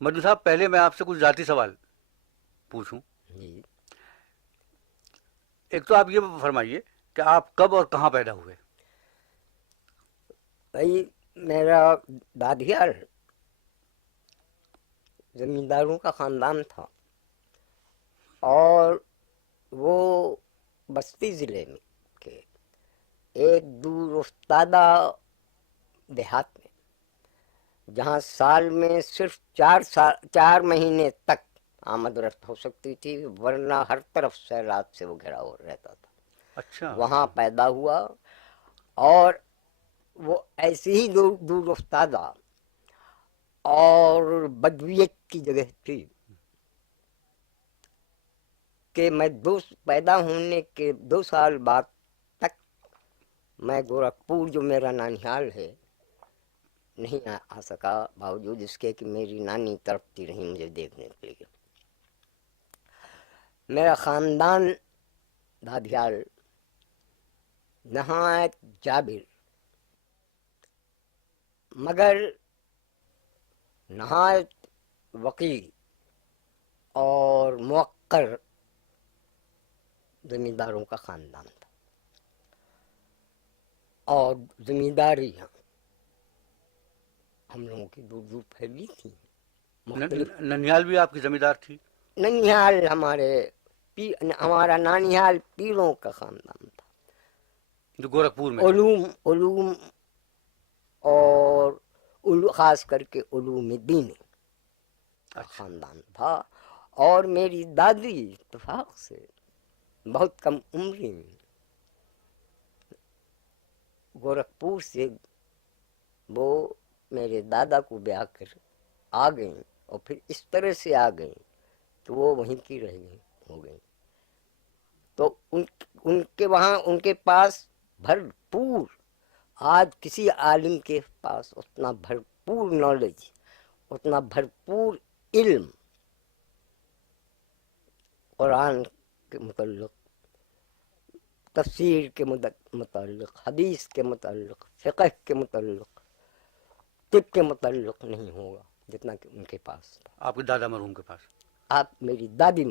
مدنی صاحب، پہلے میں آپ سے کچھ ذاتی سوال پوچھوں. جی ایک تو آپ یہ فرمائیے کہ آپ کب اور کہاں پیدا ہوئے؟ بھائی، میرا دادیار زمینداروں کا خاندان تھا، اور وہ بستی ضلع میں کے ایک دور افتادہ دیہات میں، جہاں سال میں صرف 4 مہینے تک آمد و رفت ہو سکتی تھی، ورنہ ہر طرف سیلاب سے وہ گھرا ہوا رہتا تھا. اچھا وہاں اچھا. پیدا ہوا، اور وہ ایسی ہی دور افتادہ اور بدویت کی جگہ تھی کہ میں پیدا ہونے کے 2 سال بعد تک میں گورکھپور، جو میرا نانیال ہے، نہیں آ سکا، باوجود اس کے کہ میری نانی تڑپتی رہی مجھے دیکھنے کے لیے. میرا خاندان دادیال نہایت جابر مگر نہایت وقی اور موقر زمینداروں کا خاندان تھا، اور زمینداری ہم لوگوں کی دور دور پھیلی تھی مختلف. ننیال بھی آپ کی زمیندار تھی؟ ننیال ہمارا نانیال پیروں کا خاندان تھا. جو گورکھپور میں ہے؟ علوم اور خاص کر کے علوم دین کا اچھا. خاندان تھا. اور میری دادی اتفاق سے بہت کم عمری میں گورکھپور سے وہ میرے دادا کو بیاہ کر آ گئیں، اور پھر اس طرح سے آ گئیں تو وہ وہیں کی رہ گئی ہو گئیں. تو ان کے وہاں ان کے پاس بھرپور، آج کسی عالم کے پاس اتنا بھرپور نالج، اتنا بھرپور علم قرآن کے متعلق، تفسیر کے متعلق، حدیث کے متعلق، فقہ کے متعلق، طب کے متعلق نہیں ہوگا جتنا کہ ان کے پاس تھا. آپ کے دادا مرحوم کے پاس؟ آپ میری دادی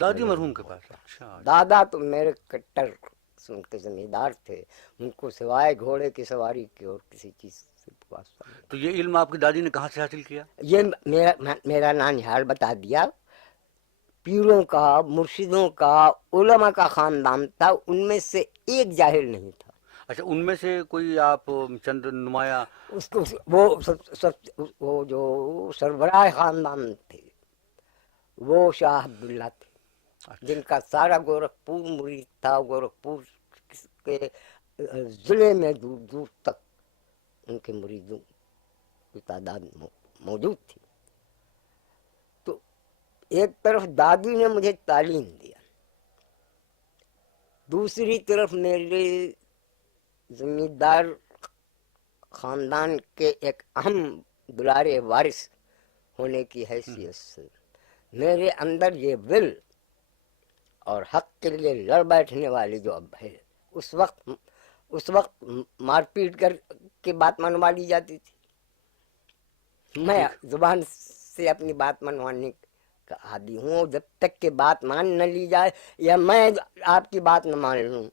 دادی مرحوم مرحوم کے ہو پاس. گیا. اچھا اچھا. دادا تو میرے کٹر قسم کے زمیندار تھے، ان کو سوائے گھوڑے کی سواری کی اور کسی چیز سے واسطہ نہیں. تو یہ علم آپ کی دادی نے کہاں سے حاصل کیا؟ یہ میرا نانیال بتا دیا، پیروں کا، مرشدوں کا، علماء کا خاندان تھا، ان میں سے ایک جاہل نہیں تھا. اچھا، ان میں سے کوئی آپ چند نمایاں؟ اس کو وہ جو سربراہ خاندان تھے وہ شاہ عبداللہ تھے، جن اچھا. کا سارا گورکھپور مرید تھا. گورکھپور کے ضلع میں دور دور تک ان کے مریدوں کی تعداد موجود تھی. تو ایک طرف دادی نے مجھے تعلیم دیا، دوسری طرف میرے زمیندار خاندان کے ایک اہم دلارے وارث ہونے کی حیثیت سے میرے اندر یہ ول اور حق کے لیے لڑ بیٹھنے والی جو اب ہے، اس وقت مار پیٹ کر کے بات منوا لی جاتی تھی. میں ٹھیک. زبان سے اپنی بات منوانے کا عادی ہوں، جب تک کہ بات مان نہ لی جائے یا میں آپ کی بات نہ مان لوں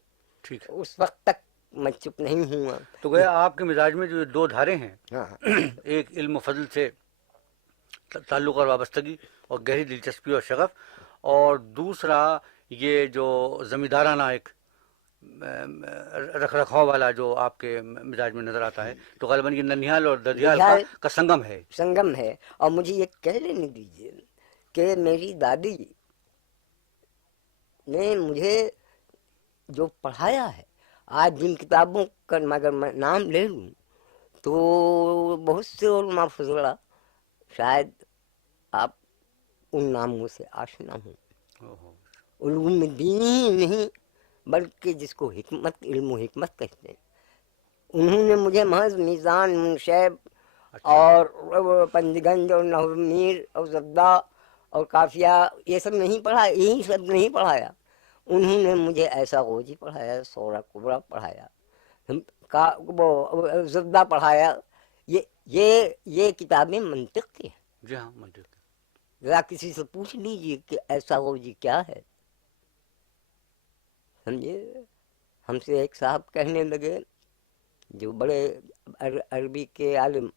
ٹھیک ہے. اس وقت تک میں چپ نہیں ہوں. تو گویا آپ کے مزاج میں جو دو دھارے ہیں، ہاں ایک علم و فضل سے تعلق اور وابستگی اور گہری دلچسپی اور شغف، اور دوسرا یہ جو زمیندارانہ ایک رکھ رکھاؤ والا جو آپ کے مزاج میں نظر آتا ہے، تو غالباً یہ ننیال اور ددیال دیہال کا سنگم ہے. سنگم ہے. اور مجھے یہ کہہ لینے دیجیے کہ میری دادی نے مجھے جو پڑھایا ہے، آج جن کتابوں کا مگر میں نام لے لوں تو بہت سے علماء فضلہ شاید آپ ان ناموں سے آشنا ہوں. اوہو. علوم دینی ہی نہیں بلکہ جس کو علم و حکمت کہتے ہیں، انہوں نے مجھے محض میزان، منشیب اچھا. اور پنج گنج اور نحو میر اور زبدہ اور قافیہ یہ سب نہیں پڑھایا، یہی سب نہیں پڑھایا. انہوں نے مجھے ایسا غوجی پڑھایا، سورہ کبریٰ پڑھایا، وہ زبدہ پڑھایا. یہ کتابیں منطق کی ہیں. جی ہاں، منطق. ذرا کسی سے پوچھ لیجیے کہ ایسا غوجی کیا ہے. سمجھے. ہم سے ایک صاحب کہنے لگے جو بڑے عربی کے عالم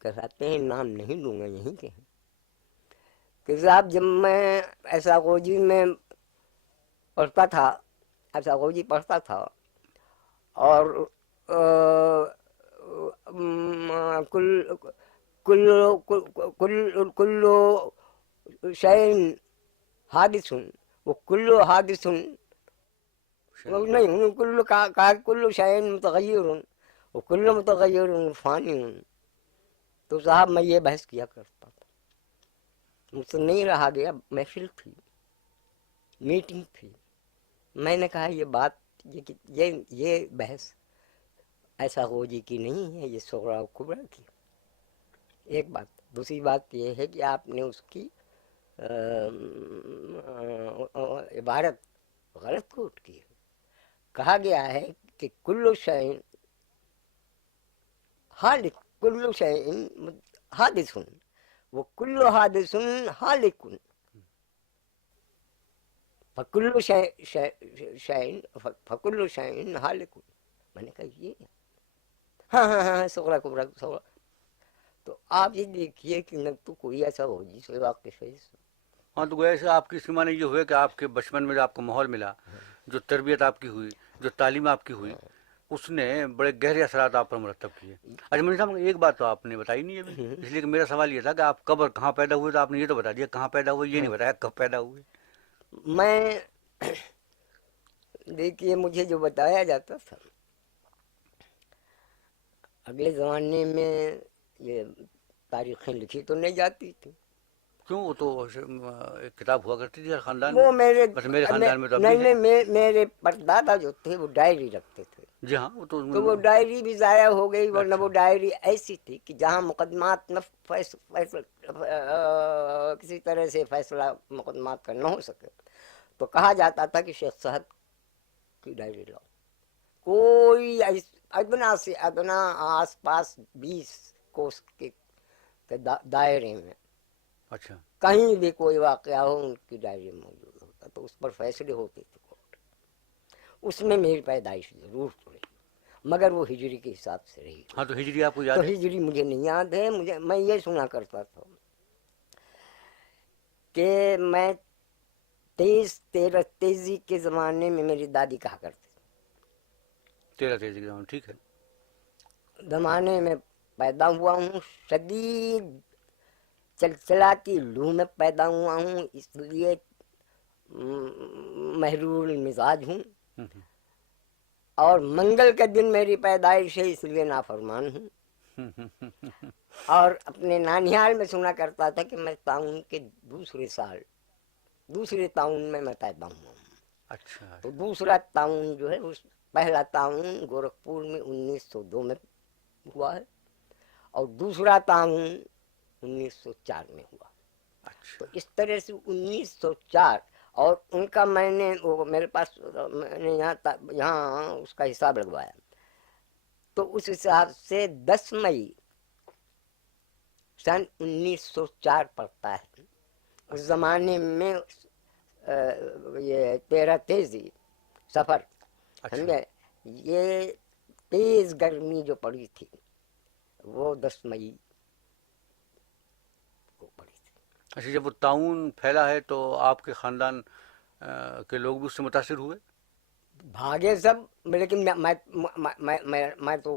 کہلاتے ہیں، نام نہیں لوں گا یہیں کے ہیں، کہ صاحب جب میں ایسا غوجی میں پڑھتا تھا، ایسا غوجی پڑھتا تھا، اور کل کل کل شيء حادث، وہ کل حادث نہیں، کل شيء متغیر، وہ کل متغیر فانی. تو صاحب میں یہ بحث کیا کرتا تھا، مجھ سے نہیں رہا گیا. محفل تھی، میٹنگ تھی، میں نے کہا یہ بات یہ بحث ایسا غوجی کی نہیں ہے، یہ صغرا و کبریٰ کی. ایک بات. دوسری بات یہ ہے کہ آپ نے اس کی عبارت غلط کوٹ کی ہے. کہا گیا ہے کہ کل شیء حالک، کل شیء حادث، وہ کل حادث حالک، فکل شیء فکل شیء حالک. میں نے کہا یہ ہاں ہاں ہاں صغرا کبریٰ صغرا. تو آپ یہ دیکھیے کہ نہ تو کوئی ایسا ہو جس سے واقف ہے. ہاں تو گویا سے آپ کی اس کے معنی یہ ہوئے کہ آپ کے بچپن میں جو آپ کو ماحول ملا، جو تربیت آپ کی ہوئی، جو تعلیم آپ کی ہوئی، اس نے بڑے گہرے اثرات آپ پر مرتب کیے. اچھا منی صاحب ایک بات تو آپ نے بتائی نہیں ابھی، اس لیے کہ میرا سوال یہ تھا کہ آپ کب اور کہاں پیدا ہوئے، تو آپ نے یہ تو بتا دیا کہاں پیدا ہوئے، یہ نہیں بتایا کب پیدا ہوئے. میں دیکھیے مجھے جو بتایا جاتا تھا اگلے زمانے میں، یہ تاریخیں لکھی تو نہیں جاتی تھی. کیوں؟ وہ تو ایک کتاب ہوا کرتی تھی ہر خاندان میں. وہ میرے بس میرے خاندان میں تو اب نہیں بھی ہے. نہیں میرے پردادا جو تھے وہ ڈائری رکھتے تھے. جی ہاں وہ تو وہ ڈائری بھی ضائع ہو گئی، ورنہ اچھا وہ ڈائری ایسی تھی کہ جہاں مقدمات نہ کسی طرح سے فیصلہ مقدمات کا نہ ہو سکے تو کہا جاتا تھا کہ شیخ صاحب کی ڈائری لاؤ. کوئی ادنا سے ادنا آس پاس 20 کوس کے دائرے میں اچھا کہیں بھی کوئی واقعہ ہو ان کی ڈائری میں موجود ہوتا، تو اس پر فیصلے ہوتے تھے. اس میں میری پیدائش ضرور رہی، مگر وہ ہجری کے حساب سے رہی. ہاں تو ہجری آپ کو یاد تو ہے؟ ہجری مجھے نہیں یاد ہے. میں یہ سنا کرتا تھا کہ میں تیزی کے زمانے میں میری دادی کہا کرتی 13 تیزی کے زمانے. ٹھیک ہے. زمانے میں پیدا ہوا ہوں، شدید چلچلاتی لو میں پیدا ہوا ہوں، اس لیے محرور المزاج ہوں. اور منگل کے دن میری پیدائش ہے، اس لیے نافرمان ہوں. اور اپنے نانیال میں سنا کرتا تھا کہ میں تعاون کے دوسرے تعاون میں پیدا ہوا ہوں. اچھا تو دوسرا تعاون جو ہے، پہلا تعاون گورکھپور میں 1902 میں ہوا ہے، اور دوسرا تعاون 1904 میں ہوا. تو اچھا اس طرح سے 1904. اور ان کا میں نے میرے پاس میں نے یہاں اس کا حساب لگوایا، تو اس حساب سے 10 مئی سن 1904 پڑتا ہے. اس زمانے میں یہ 13 تیزی سفر، اچھا سمجھے، یہ تیز گرمی جو پڑی تھی وہ 10 مئی کو پڑی تھی. اچھا. جب وہ تعاون پھیلا ہے تو آپ کے خاندان کے لوگ بھی اس سے متاثر ہوئے؟ بھاگے سب، لیکن میں تو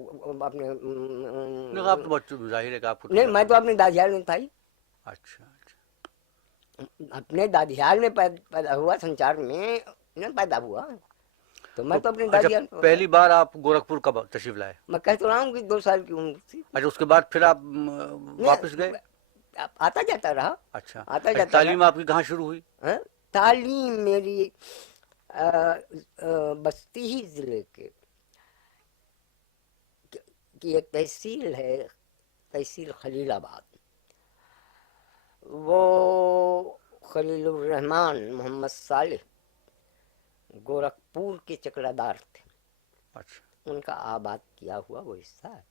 اپنے نہیں آپ تو بہت ظاہر ہے کہ آپ کو تو نہیں، میں تو اپنے دادیال میں تھا ہی. اچھا اچھا. اپنے دادیال میں پیدا ہوا، سنچار میں نہ پیدا ہوا. تو میں تو اپنے اچھا دادیال میں پہلی بار آپ گورکھپور کب تشریف لائے؟ میں کہہ رہا ہوں کہ 2 سال کی عمر تھی. اچھا اس کے بعد پھر آپ واپس گئے؟ آتا جاتا رہا. اچھا. آتا اچھا جاتا تعلیم رہا. آپ کی کہاں شروع ہوئی؟ تعلیم میری بستی ہی ضلع کی ایک تحصیل ہے، تحصیل خلیل آباد. وہ خلیل الرحمان محمد صالح گورکھپور کے چکڑا دار تھے. اچھا ان کا آباد کیا ہوا وہ حصہ ہے.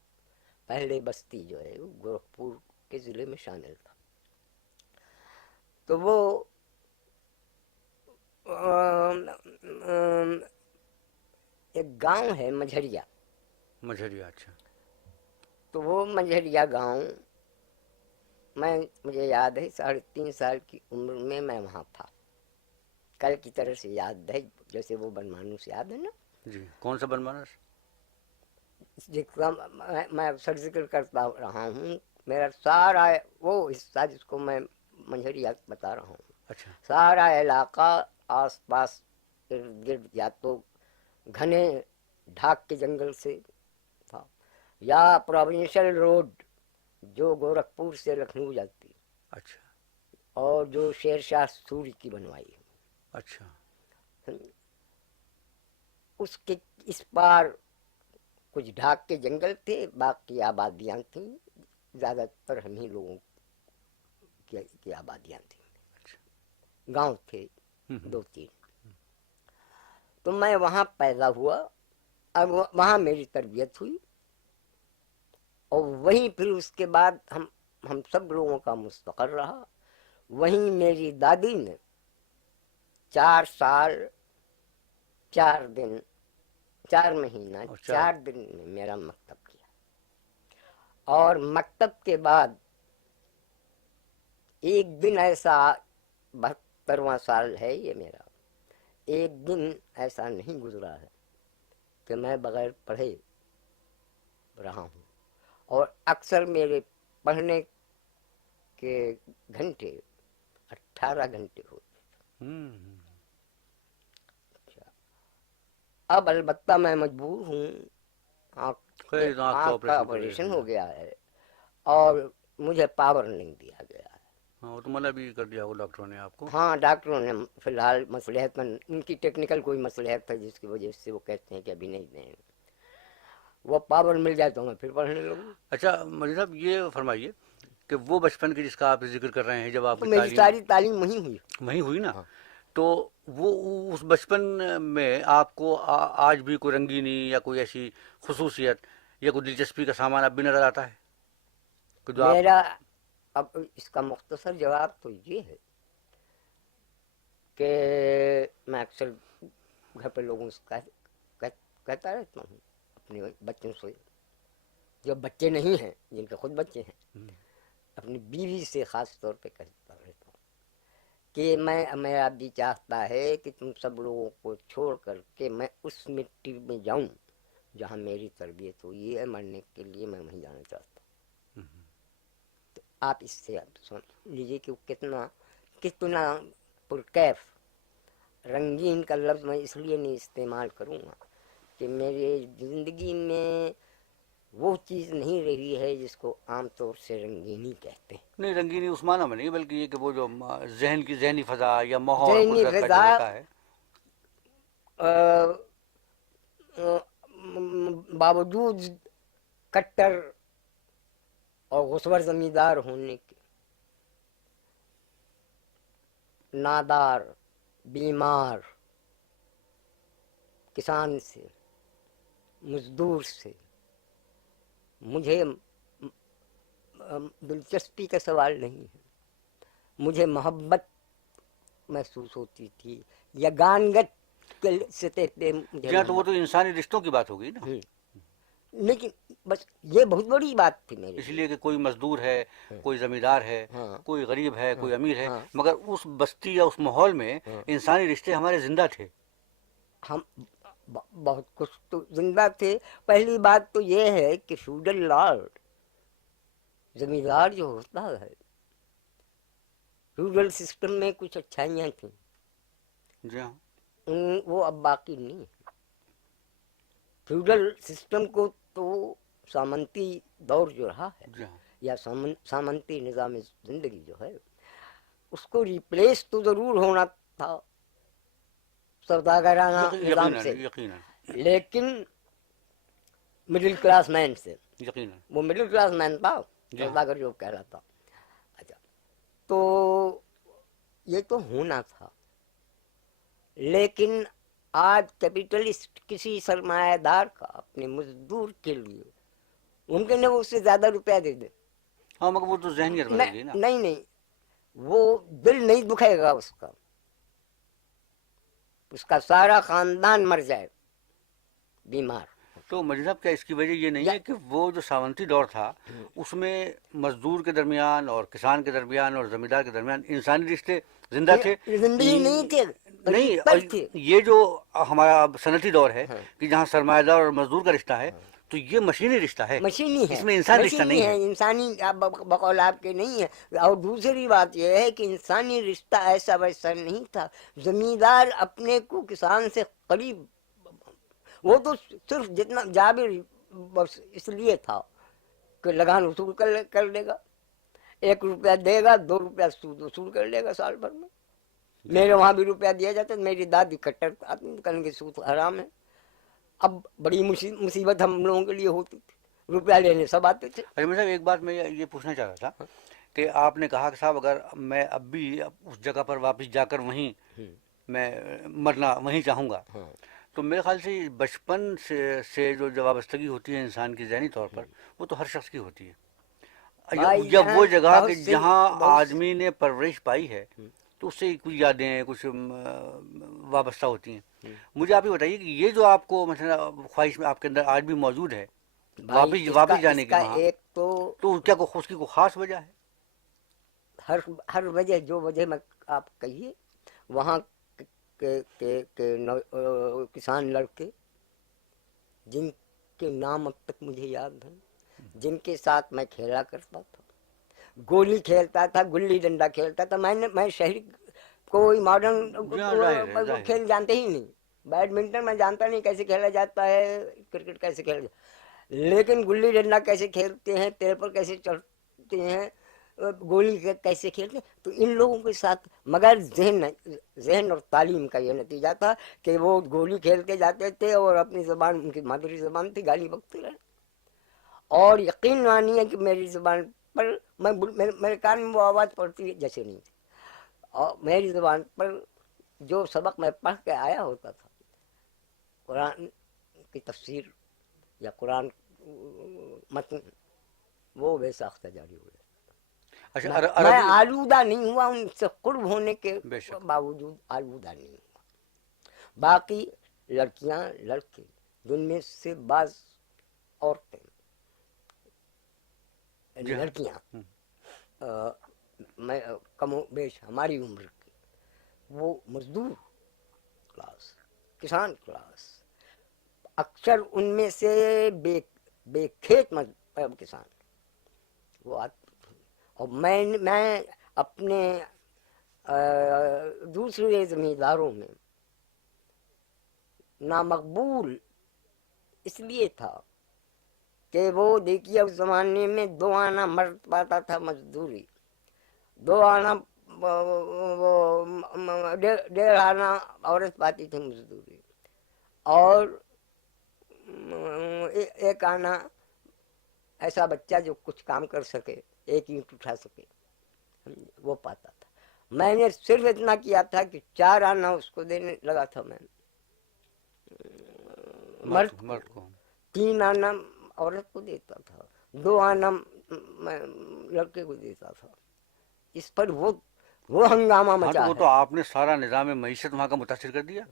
پہلے بستی جو ہے وہ گورکھپور کے ضلع میں شامل تھا. تو وہ ایک گاؤں ہے مجھریا، مجھریا، اچھا. تو وہ مجھریا گاؤں مجھے یاد ہے 3.5 سال کی عمر میں وہاں تھا. کل کی طرح سے یاد ہے، جیسے وہ بنمانوس یاد ہے نا. جی، کون سا بنمانس؟ جس کا میں اکثر ذکر کرتا رہا ہوں، میرا سارا وہ حصہ جس کو میں منجھریا بتا رہا ہوں، اچھا. سارا علاقہ آس پاس ارد گرد یا تو گھنے ڈھاک کے جنگل سے تھا، یا پروونشل روڈ جو گورکھپور سے لکھنؤ جاتی، اچھا. اور جو شیر شاہ سوری کی بنوائی ہے. اچھا. اس کے اس پار کچھ ڈھاک کے جنگل تھے، باقی آبادیاں تھیں، زیادہ تر ہم ہی لوگوں کی آبادیاں تھیں. اچھا. گاؤں تھے ہوں. 2-3. تو میں وہاں پیدا ہوا، اب وہاں میری تربیت ہوئی، اور وہیں پھر اس کے بعد ہم سب لوگوں کا مستقر رہا. وہیں میری دادی نے 4 سال 4 دن 4 مہینہ اور 4 دن میں میرا مکتب کیا. اور مکتب کے بعد ایک دن ایسا 72واں سال ہے یہ میرا، ایک دن ایسا نہیں گزرا ہے کہ میں بغیر پڑھے رہا ہوں. اور اکثر میرے پڑھنے کے گھنٹے 18 گھنٹے ہوتے. ہوں. اب البتہ میں مجبور ہوں، خیر، آنکھ کا آنکھ کا آپریشن آپریشن ہو گیا ہے اور مجھے پاور نہیں دیا گیا ہے. ہاں، وہ تو منع بھی کر دیا وہ ڈاکٹروں نے آپ کو. ہاں، ڈاکٹروں نے فی الحال مصلحت مند، ان کی ٹیکنیکل کوئی مصلحت ہے جس کی وجہ سے وہ کہتے ہیں کہ ابھی نہیں دیں. وہ پاور مل جائے تو میں پھر پڑھنے لگوں. اچھا مجھے صاحب یہ فرمائیے کہ وہ بچپن کی جس کا آپ ذکر کر رہے ہیں، جب آپ تو کی میری تعلیم ساری تعلیم وہیں ہوئی. وہیں ہوئی نا، ہاں. تو وہ اس بچپن میں آپ کو آج بھی کوئی رنگینی یا کوئی ایسی خصوصیت یا کوئی دلچسپی کا سامان اب بھی نظر آتا ہے کہ جو آپ... میرا اب اس کا مختصر جواب تو یہ ہے کہ میں اکثر گھر پہ لوگوں سے کہتا رہتا ہوں، اپنے بچوں سے، جو بچے نہیں ہیں، جن کے خود بچے ہیں، اپنی بیوی سے خاص طور پہ کہتا رہتا ہوں کہ میرا بھی چاہتا ہے کہ تم سب لوگوں کو چھوڑ کر کے میں اس مٹی میں جاؤں جہاں میری تربیت ہوئی ہے. مرنے کے لیے میں وہیں جانا چاہتا ہوں. تو آپ اس سے سن لیجیے کہ کتنا پرکیف رنگین کا لفظ میں اس لیے نہیں استعمال کروں گا کہ میرے زندگی میں وہ چیز نہیں رہی ہے جس کو عام طور سے رنگینی کہتے ہیں. نہیں، رنگینی اس معنی میں نہیں، بلکہ یہ کہ وہ جو ذہنی فضا یا ماحول ذہنی قدرت کا جو غذا ہوتا ہے. باوجود کٹر اور غصور زمیندار ہونے کے، نادار، بیمار، کسان سے، مزدور سے، مجھے دلچسپی کا سوال نہیں ہے. مجھے محبت محسوس ہوتی تھی، یگانگت کے سطح پہ مجھے جی ہاں، تو وہ محبت. تو انسانی رشتوں کی بات ہوگی نا. لیکن بس یہ بہت بڑی بات تھی میرے اس لیے. لیے کہ کوئی مزدور ہے، کوئی زمیندار ہے، ہاں کوئی غریب ہے، کوئی امیر ہے، ہاں مگر اس بستی یا اس ماحول میں ہاں. انسانی رشتے ہمارے زندہ تھے. ہم بہت کچھ تو زندہ تھے. پہلی بات تو یہ ہے کہ فیوڈل لارڈ، زمیندار جو ہوتا ہے، فیوڈل سسٹم میں کچھ اچھائیاں تھیں، جی ہاں. وہ اب باقی نہیں ہے. فیوڈل سسٹم کو تو سامنتی دور جو رہا ہے جی ہاں. یا سامنتی نظام زندگی جو ہے، اس کو ریپلیس تو ضرور ہونا تھا سوداگرانہ نظام یقیناً سے، یقیناً لیکن مڈل کلاس مین سے. یقیناً. وہ مڈل کلاس مین تھا، جی ہاں. سوداگر جو کہلاتا. اچھا، تو یہ تو ہونا تھا. لیکن آج کیپیٹلسٹ کسی سرمایہ دار کا اپنے مزدور کے لیے ممکن ہے وہ اس سے زیادہ روپیہ دے دے. ہاں، مگر وہ تو ذہنیت بدل گئی نا. نہیں، وہ دل نہیں دکھے گا اس کا سارا خاندان مر جائے بیمار. تو مجھے صاحب کیا اس کی وجہ یہ نہیں ہے کہ وہ جو ساونتی دور تھا اس میں مزدور کے درمیان اور کسان کے درمیان اور زمیندار کے درمیان انسانی رشتے زندہ تھے؟ زندگی نہیں تھے، نہیں، پر تھے. یہ جو ہمارا صنعتی دور ہے کہ جہاں سرمایہ دار اور مزدور کا رشتہ ہے، تو یہ مشینی رشتہ ہے، مشینی ہے، اس میں انسان رشتہ مشینی نہیں ہے. انسانی بقول آپ کے نہیں ہے. اور دوسری بات یہ ہے کہ انسانی رشتہ ایسا ویسا نہیں تھا. زمیندار اپنے کو کسان سے قریب، وہ تو صرف جتنا جابر بس اس لیے تھا کہ لگان وصول کر لے گا، 1 روپیہ دے گا، 2 روپیہ سود وصول کر لے گا سال بھر میں. میرے وہاں بھی روپیہ دیا جاتا، میری دادی کٹر آدمی کہیں گے سود حرام ہے. اب بڑی مصیبت ہم لوگوں کے لیے ہوتی تھی، روپیہ لینے سب آتے تھے. اجمل صاحب ایک بات میں یہ پوچھنا چاہ رہا تھا کہ آپ نے کہا کہ صاحب اگر میں اب بھی اس جگہ پر واپس جا کر وہیں میں مرنا وہیں چاہوں گا، تو میرے خیال سے بچپن سے جو وابستگی ہوتی ہے انسان کی ذہنی طور پر، وہ تو ہر شخص کی ہوتی ہے. یا وہ جگہ کہ جہاں آدمی نے پرورش پائی ہے تو اس سے کچھ یادیں کچھ وابستہ ہوتی ہیں. مجھے آپ یہ بتائیے کہ یہ جو آپ کو مثلا خواہش میں آپ کے اندر آج بھی موجود ہے واپس جانے کی وہاں، ایک تو کیا اس کی کوئی خاص وجہ ہے؟ ہر وجہ، جو وجہ میں آپ کہیے، وہاں کے کسان لڑکے جن کے نام اب تک مجھے یاد ہیں، جن کے ساتھ میں کھیلا کرتا تھا، گولی کھیلتا تھا، گلی ڈنڈا کھیلتا تھا. میں شہری کوئی ماڈرن کھیل جانتے ہی نہیں. بیڈمنٹن میں جانتا نہیں کیسے کھیلا جاتا ہے، کرکٹ کیسے کھیلا جاتا ہے، لیکن گلی ڈنڈا کیسے کھیلتے ہیں، تیر پر کیسے چڑھتے ہیں، گولی کیسے کھیلتے ہیں. تو ان لوگوں کے ساتھ، مگر ذہن اور تعلیم کا یہ نتیجہ تھا کہ وہ گولی کھیلتے جاتے تھے اور اپنی زبان، ان کی مادری زبان تھی، گالی بکتے رہے. اور یقین مانیے کہ میری زبان پر میرے کان میں وہ آواز پڑتی ہے جیسے نہیں تھی. اور میری زبان پر جو سبق میں پڑھ کے آیا ہوتا تھا، قرآن کی تفسیر یا قرآن متن، وہ بے ساختہ جاری ہو جاتا. میں آلودہ نہیں ہوا، ان سے قرب ہونے کے باوجود آلودہ نہیں ہوا. باقی لڑکیاں لڑکے، جن میں سے بعض عورتیں لڑکیاں میں کم و بیش ہماری عمر کی، وہ مزدور کلاس، کسان کلاس، اکثر ان میں سے بے کھیت کسان وہ آتے تھے. اور میں اپنے دوسرے زمینداروں میں نامقبول اس لیے تھا کہ وہ دیکھیے اس زمانے میں 2 آنا مرد پاتا تھا مزدوری، 2 آنا 1.5 آنا عورت پاتی تھی مزدوری، اور 1 آنا ایسا بچہ جو کچھ کام کر سکے، 1 اینٹ اٹھا سکے، وہ پاتا تھا. میں نے صرف اتنا کیا تھا کہ 4 آنا اس کو دینے لگا تھا میں مرد کو، 3 آنا عورت کو دیتا تھا، 2 آنا میں لڑکے کو دیتا تھا. اس پر وہ ہنگامہ مچا ہے. وہ تو آپ نے سارا نظام معیشت وہاں کا متاثر کر دیا.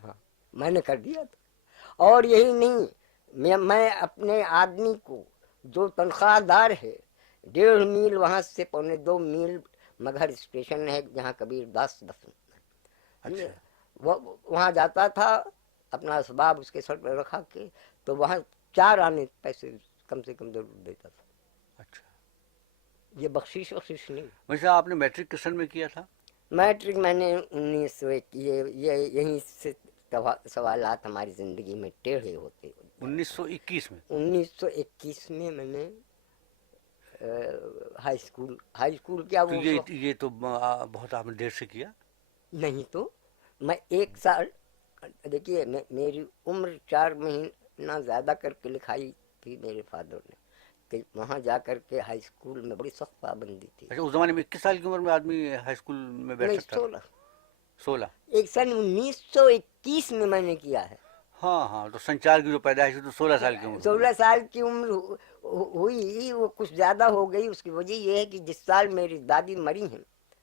میں نے کر دیا تھا. اور یہی نہیں، میں اپنے آدمی کو جو تنخواہ دار ہے، 1.5 میل وہاں سے 1.25 میل مگہر اسٹیشن ہے جہاں کبیر داس دفن، وہاں جاتا تھا اپنا اسباب اس کے سر پہ رکھا کے، تو وہاں 4 آنے پیسے کم سے کم ضرور دیتا تھا. اچھا، یہ بخشش نہیں. ویسے آپ نے میٹرک کس سن میں کیا تھا؟ میٹرک میں نے 1901، یہیں سے سوالات ہماری زندگی میں ٹیڑھے ہوتے. 1921 میں 1921 میں نے ہائی اسکول کیا، وہ یہ تو بہت آپ نے دیر سے کیا. نہیں تو میں 1 سال، دیکھیے میری عمر 4 مہینہ زیادہ کر کے لکھائی تھی میرے فادر نے، کہ وہاں جا کر کے ہائی اسکول میں بڑی سخت پابندی تھی. اچھا، اس زمانے میں 21 سال کی عمر میں آدمی ہائی اسکول میں بیٹھ سکتا تھا؟ 16. 1 سال 1921 میں میں نے کیا ہے. ہاں، تو سن 4 کی جو پیدائش ہوئی تو 16 سال کی عمر. 16 سال کی عمر ہوئی، وہ کچھ زیادہ ہو گئی. اس کی وجہ یہ ہے کہ جس سال میری دادی مری ہیں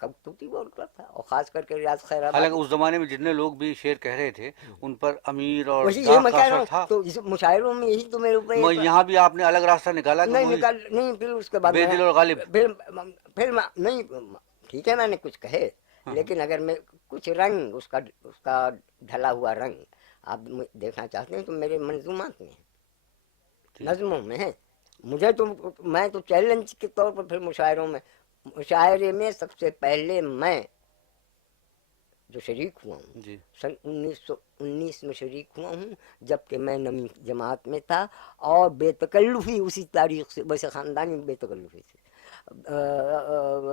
کبوتی بولتا تھا، اور خاص کر کے ریاض خیر حالانکہ آبادی. اس زمانے میں جتنے لوگ بھی شعر کہہ رہے تھے ان پر امیر اور وہی یہ داغ میں کا کہہ رہا اثر ہوں، تھا. تو اس مشاعروں میں یہی تو میرے اوپر یہاں بھی آپ نے الگ راستہ نکالا کہ نہیں وہی نکال نہیں. پھر اس کے بعد بے میں دل اور غالب. پھر نہیں، ٹھیک ہے میں نے کچھ کہے، لیکن اگر میں کچھ رنگ اس کا ڈھلا ہوا رنگ آپ دیکھنا چاہتے ہیں تو میرے منظومات میں ہے، نظموں میں ہے. مجھے تو میں تو چیلنج کے طور پر پھر مشاعرے میں سب سے پہلے میں جو شریک ہوا ہوں جی سن 1919 میں شریک ہوا ہوں، جبکہ میں نویں جماعت میں تھا، اور بے تکلفی اسی تاریخ سے، ویسے خاندانی بے تکلفی سے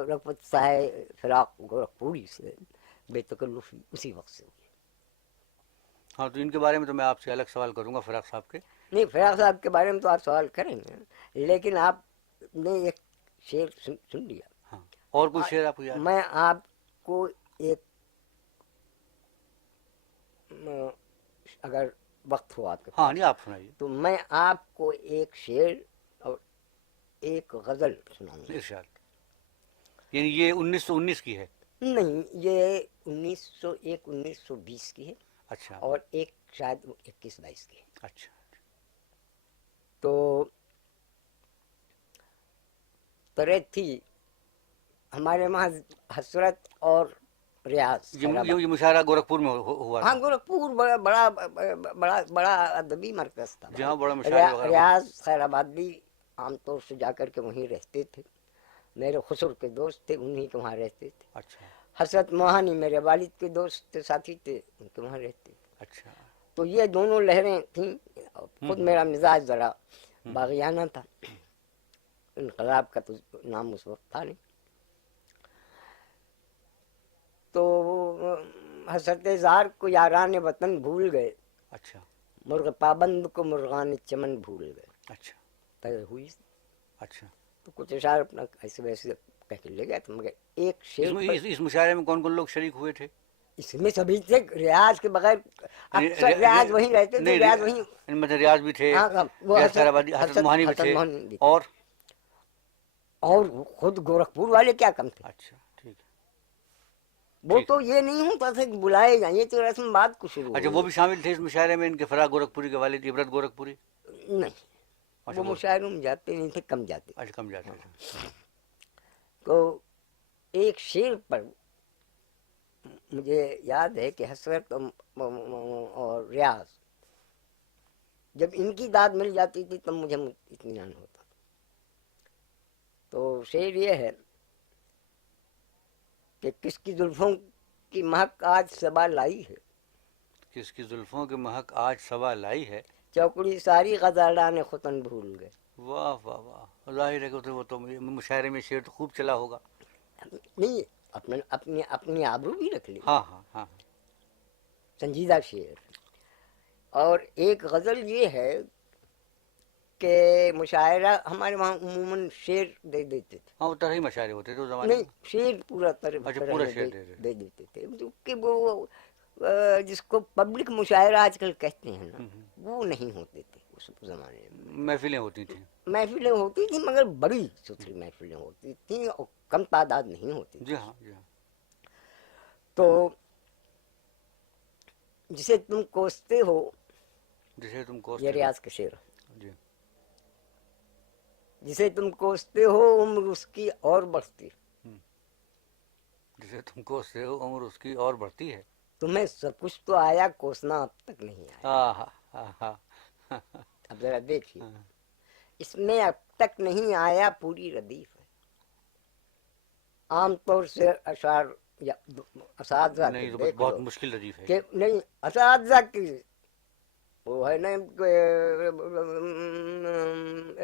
رغبت صاحب فراق گورکھپوری سے بے تکلفی اسی وقت سے ہوئی. ہاں، تو ان کے بارے میں تو میں آپ سے الگ سوال کروں گا، فراق صاحب کے. نہیں، فراق صاحب کے بارے میں تو آپ سوال کریں گے، لیکن آپ نے ایک شعر سن لیا. ہاں، اور کوئی شعر آپ کو یاد ہے؟ میں آپ کو ایک اگر وقت ہو آپ کے ہاں پاس نہیں، آپ سنائیے. تو میں آپ کو ایک شعر اور ایک غزل سناؤں گا. ارشاد. یعنی یہ 1919 کی ہے؟ نہیں، یہ 1920 کی ہے، اچھا اور ایک شاید 21-22 کی ہے. اچھا. تو طرح تھی ہمارے وہاں حسرت اور ریاض خیرآباد. یہ مشاعرہ گورکھپور میں ہوا ہاں، تھا؟ گورکھپور بڑا ادبی مرکز تھا. جہاں بڑا مشاعرے وغیرہ ہوتے. ریاض خیر آباد بھی عام طور سے جا کر کے وہیں رہتے تھے. میرے خسر کے دوست تھے، انہیں کے وہاں رہتے تھے. اچھا حسرت موہانی میرے والد کے دوست تھے، ساتھی تھے، ان کے وہاں رہتے تھے. اچھا. تو یہ دونوں لہریں تھیں. خود میرا مزاج ذرا باغیانہ تھا، انقلاب کا تو نام اس وقت تھا نہیں. تو حسرت زار کو یاران وطن بھول گئے، اچھا مرغ پابند کو مرغان چمن بھول گئے. اچھا طے ہوئی. اچھا. تو کچھ اشعار اپنا ایسے ویسے کہہ کے لے گیا تھا، مگر ایک شعر پر اس مشاعرے میں کون کون لوگ شریک ہوئے تھے؟ اس میں سبھی سے ریاض کے بغیر اکثر ریاض وہیں رہتے تھے، ریاض وہیں. مطلب ریاض بھی تھے، ہاں، وہ ریاض خیر آبادی، حسرت موہانی بھی تھے، موہانی بھی. اور اور خود گورکھپور والے کیا کم تھے. اچھا ٹھیک ہے. وہ تو یہ نہیں ہوتا تھا کہ بلائے جائیں، یہ تو رسم بات کو شروع اچھا، ہوئی. وہ بھی شامل تھے اس مشاعرے میں، ان کے فراق گورکھپوری کے والد عبرت گورکھپوری؟ نہیں، اچھا وہ مشاعروں میں جاتے نہیں تھے، کم جاتے. اچھا، کم جاتے تھے. تو ایک شعر پر مجھے یاد ہے کہ حسرت اور ریاض جب ان کی داد مل جاتی تھی تب مجھے اطمینان ہوتا. تو شعر یہ ہے کہ کس کی زلفوں کی مہک آج صبا لائی ہے، کس کی زلفوں کی مہک آج صبا لائی ہے، چوکڑی ساری غزالان ختن بھول گئے. واہ واہ واہ. ظاہر ہے کہ وہ تو مشاعرے میں شعر تو خوب چلا ہوگا. نہیں، اپنی آبرو بھی رکھ لی. ہاں ہاں ہاں. سنجیدہ شعر. اور ایک غزل یہ ہے کہ مشاعرہ ہمارے وہاں عموماً شعر دے دیتے تھے. ہاں، وہ طرح ہی مشاعرے ہوتے تھے اس زمانے نہیں، میں. شعر پورا اچھا، طرح پورا میں شعر دے دے. دے دیتے تھے. کہ وہ جس کو پبلک مشاعرہ آج کل کہتے ہیں نا، وہ نہیں ہوتے تھے اس زمانے میں. محفلیں ہوتی تھیں. محفلیں ہوتی تھیں، مگر بڑی ستھری محفلیں ہوتی تھیں، اور کم تعداد نہیں ہوتی. جی ہاں جی ہاں. تو جسے تم کوستے ہو، جسے تم یہ کوستے ہو. ریاض کا شعر. جی. جسے تم کوستے ہو عمر اس کی اور بڑھتی، جسے تم کوستے ہو عمر اس کی اور بڑھتی ہے. تمہیں سب کچھ تو آیا، کوسنا اب تک نہیں آیا. اب ذرا دیکھیے، اس میں اب تک نہیں آیا پوری ردیف ہے. عام طور سے اشعار یا اساتذہ کے نہیں، تو دیکھ بہت لو مشکل ردیف ہے. کہ نہیں، اساتذہ کی وہ ہے نا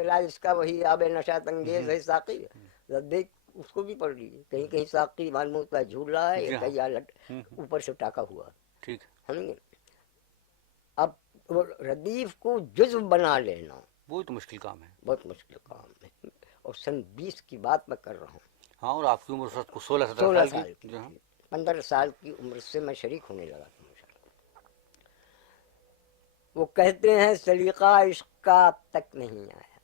علاج اس کا وہی آب نشاط انگیز ہے ساقی. دیکھ اس کو بھی پڑھ لیجیے، کہیں کہیں ساقی معلوم ہوتا ہے جھولا ہے، جی ہاں. کہیں اوپر سے ٹاکا ہوا. ٹھیک. سمجھے. اب وہ ردیف کو جزو بنا لینا وہی تو مشکل کام ہے. بہت مشکل کام ہے. اور سن 20 کی بات میں کر رہا ہوں. ہاں، اور آپ کی عمر 16-17 16 سال سال کی. کی تھی. 15 سال کی عمر سے میں شریک ہونے لگا تھا. وہ کہتے ہیں سلیقہ عشق کا اب تک نہیں آیا.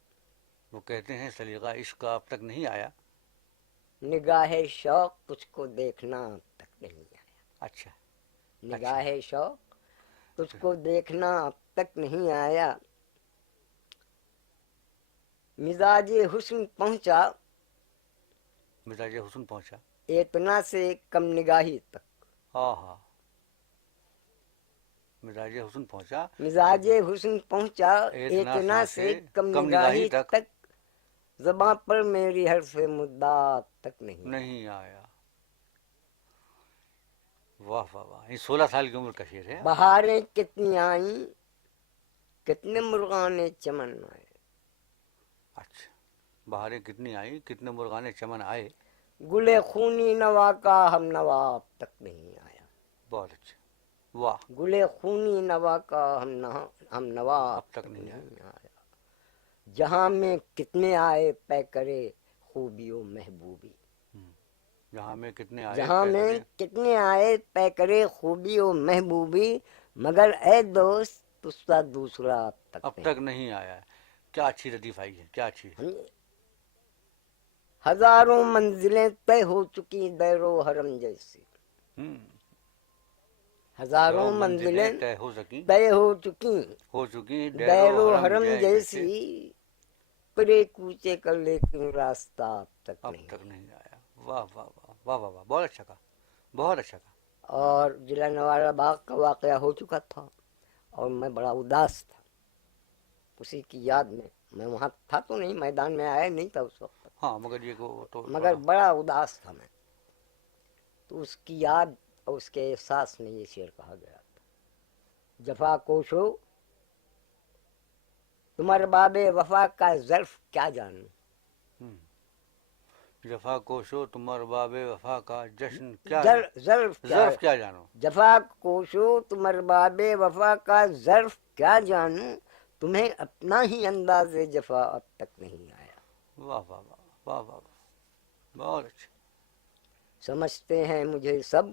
وہ کہتے ہیں سلیقہ عشق کا اب تک نہیں آیا. نگاہ شوق تجھ کو دیکھنا اب تک نہیں آیا، اچھا نگاہ شوق تجھ کو دیکھنا اب تک نہیں آیا، مزاج حسن پہنچا مزاج حسن پہنچا، اتنا سے کم نگاہی تک، ہاں ہاں، مزاج حسن پہنچا، مزاج حسن پہنچا اتنا سے کم نگاہی تک، زباں پر میری حرف مدعا تک نہیں آیا۔ نہیں آیا، واہ واہ واہ، یہ 16 سال کی عمر کا شعر ہے۔ بہاریں کتنی آئیں کتنے مرغان چمن آئے، اچھا، بہاریں کتنی آئی، کتنے مرغانے چمن آئے، گلے خونی نوا کا ہم نوا اب تک نہیں آیا، بہت اچھا، واہ، گلے خونی نوا کا ہم نوا اب تک نہیں آیا، نہیں آیا، جہاں میں کتنے آئے پے کرے خوبی و محبوبی، جہاں میں کتنے آئے جہاں پے میں کرے، کتنے آئے پے کرے خوبی و محبوبی، مگر اے دوست تجھ سا دوسرا اب اب تک تک نہیں نہیں آیا ہے۔ کیا اچھی ردیف آئی ہے، کیا اچھی ہے۔ آیا۔ ہزاروں منزلیں طے ہو چکی دیر و حرم جیسی، ہوں، ہزاروں منزلیں طے ہو سکی، طے ہو چکی ہو چکی دیر و حرم حرم جیسے، جیسی، پرے کوچے کر لیکن راستہ اب تک اب نہیں تک آیا۔ نہیں آیا، واہ واہ واہ واہ واہ واہ، بہت اچھا کہا، بہت اچھا کہا۔ اور جلیانوالہ باغ کا واقعہ ہو چکا تھا اور میں بڑا اداس تھا اسی کی یاد میں وہاں تھا تو نہیں، میدان میں آیا نہیں تھا اس وقت، ہاں مگر یہ کو تو مگر بڑا اداس تھا میں، تو اس کی یاد اور اس کے احساس میں یہ شعر کہا گیا تھا، جفا کوشو تم ارباب وفا کا ظرف کیا جانوں، جفا کوشو تم ارباب وفا کا جشن کیا ظرف کیا جانو، جفا کوشو تم ارباب وفا کا ظرف کیا جانوں، تمہیں اپنا ہی انداز جفا اب تک نہیں آیا، واہ واہ واہ واہ واہ واہ، بہت اچھا۔ سمجھتے ہیں مجھے سب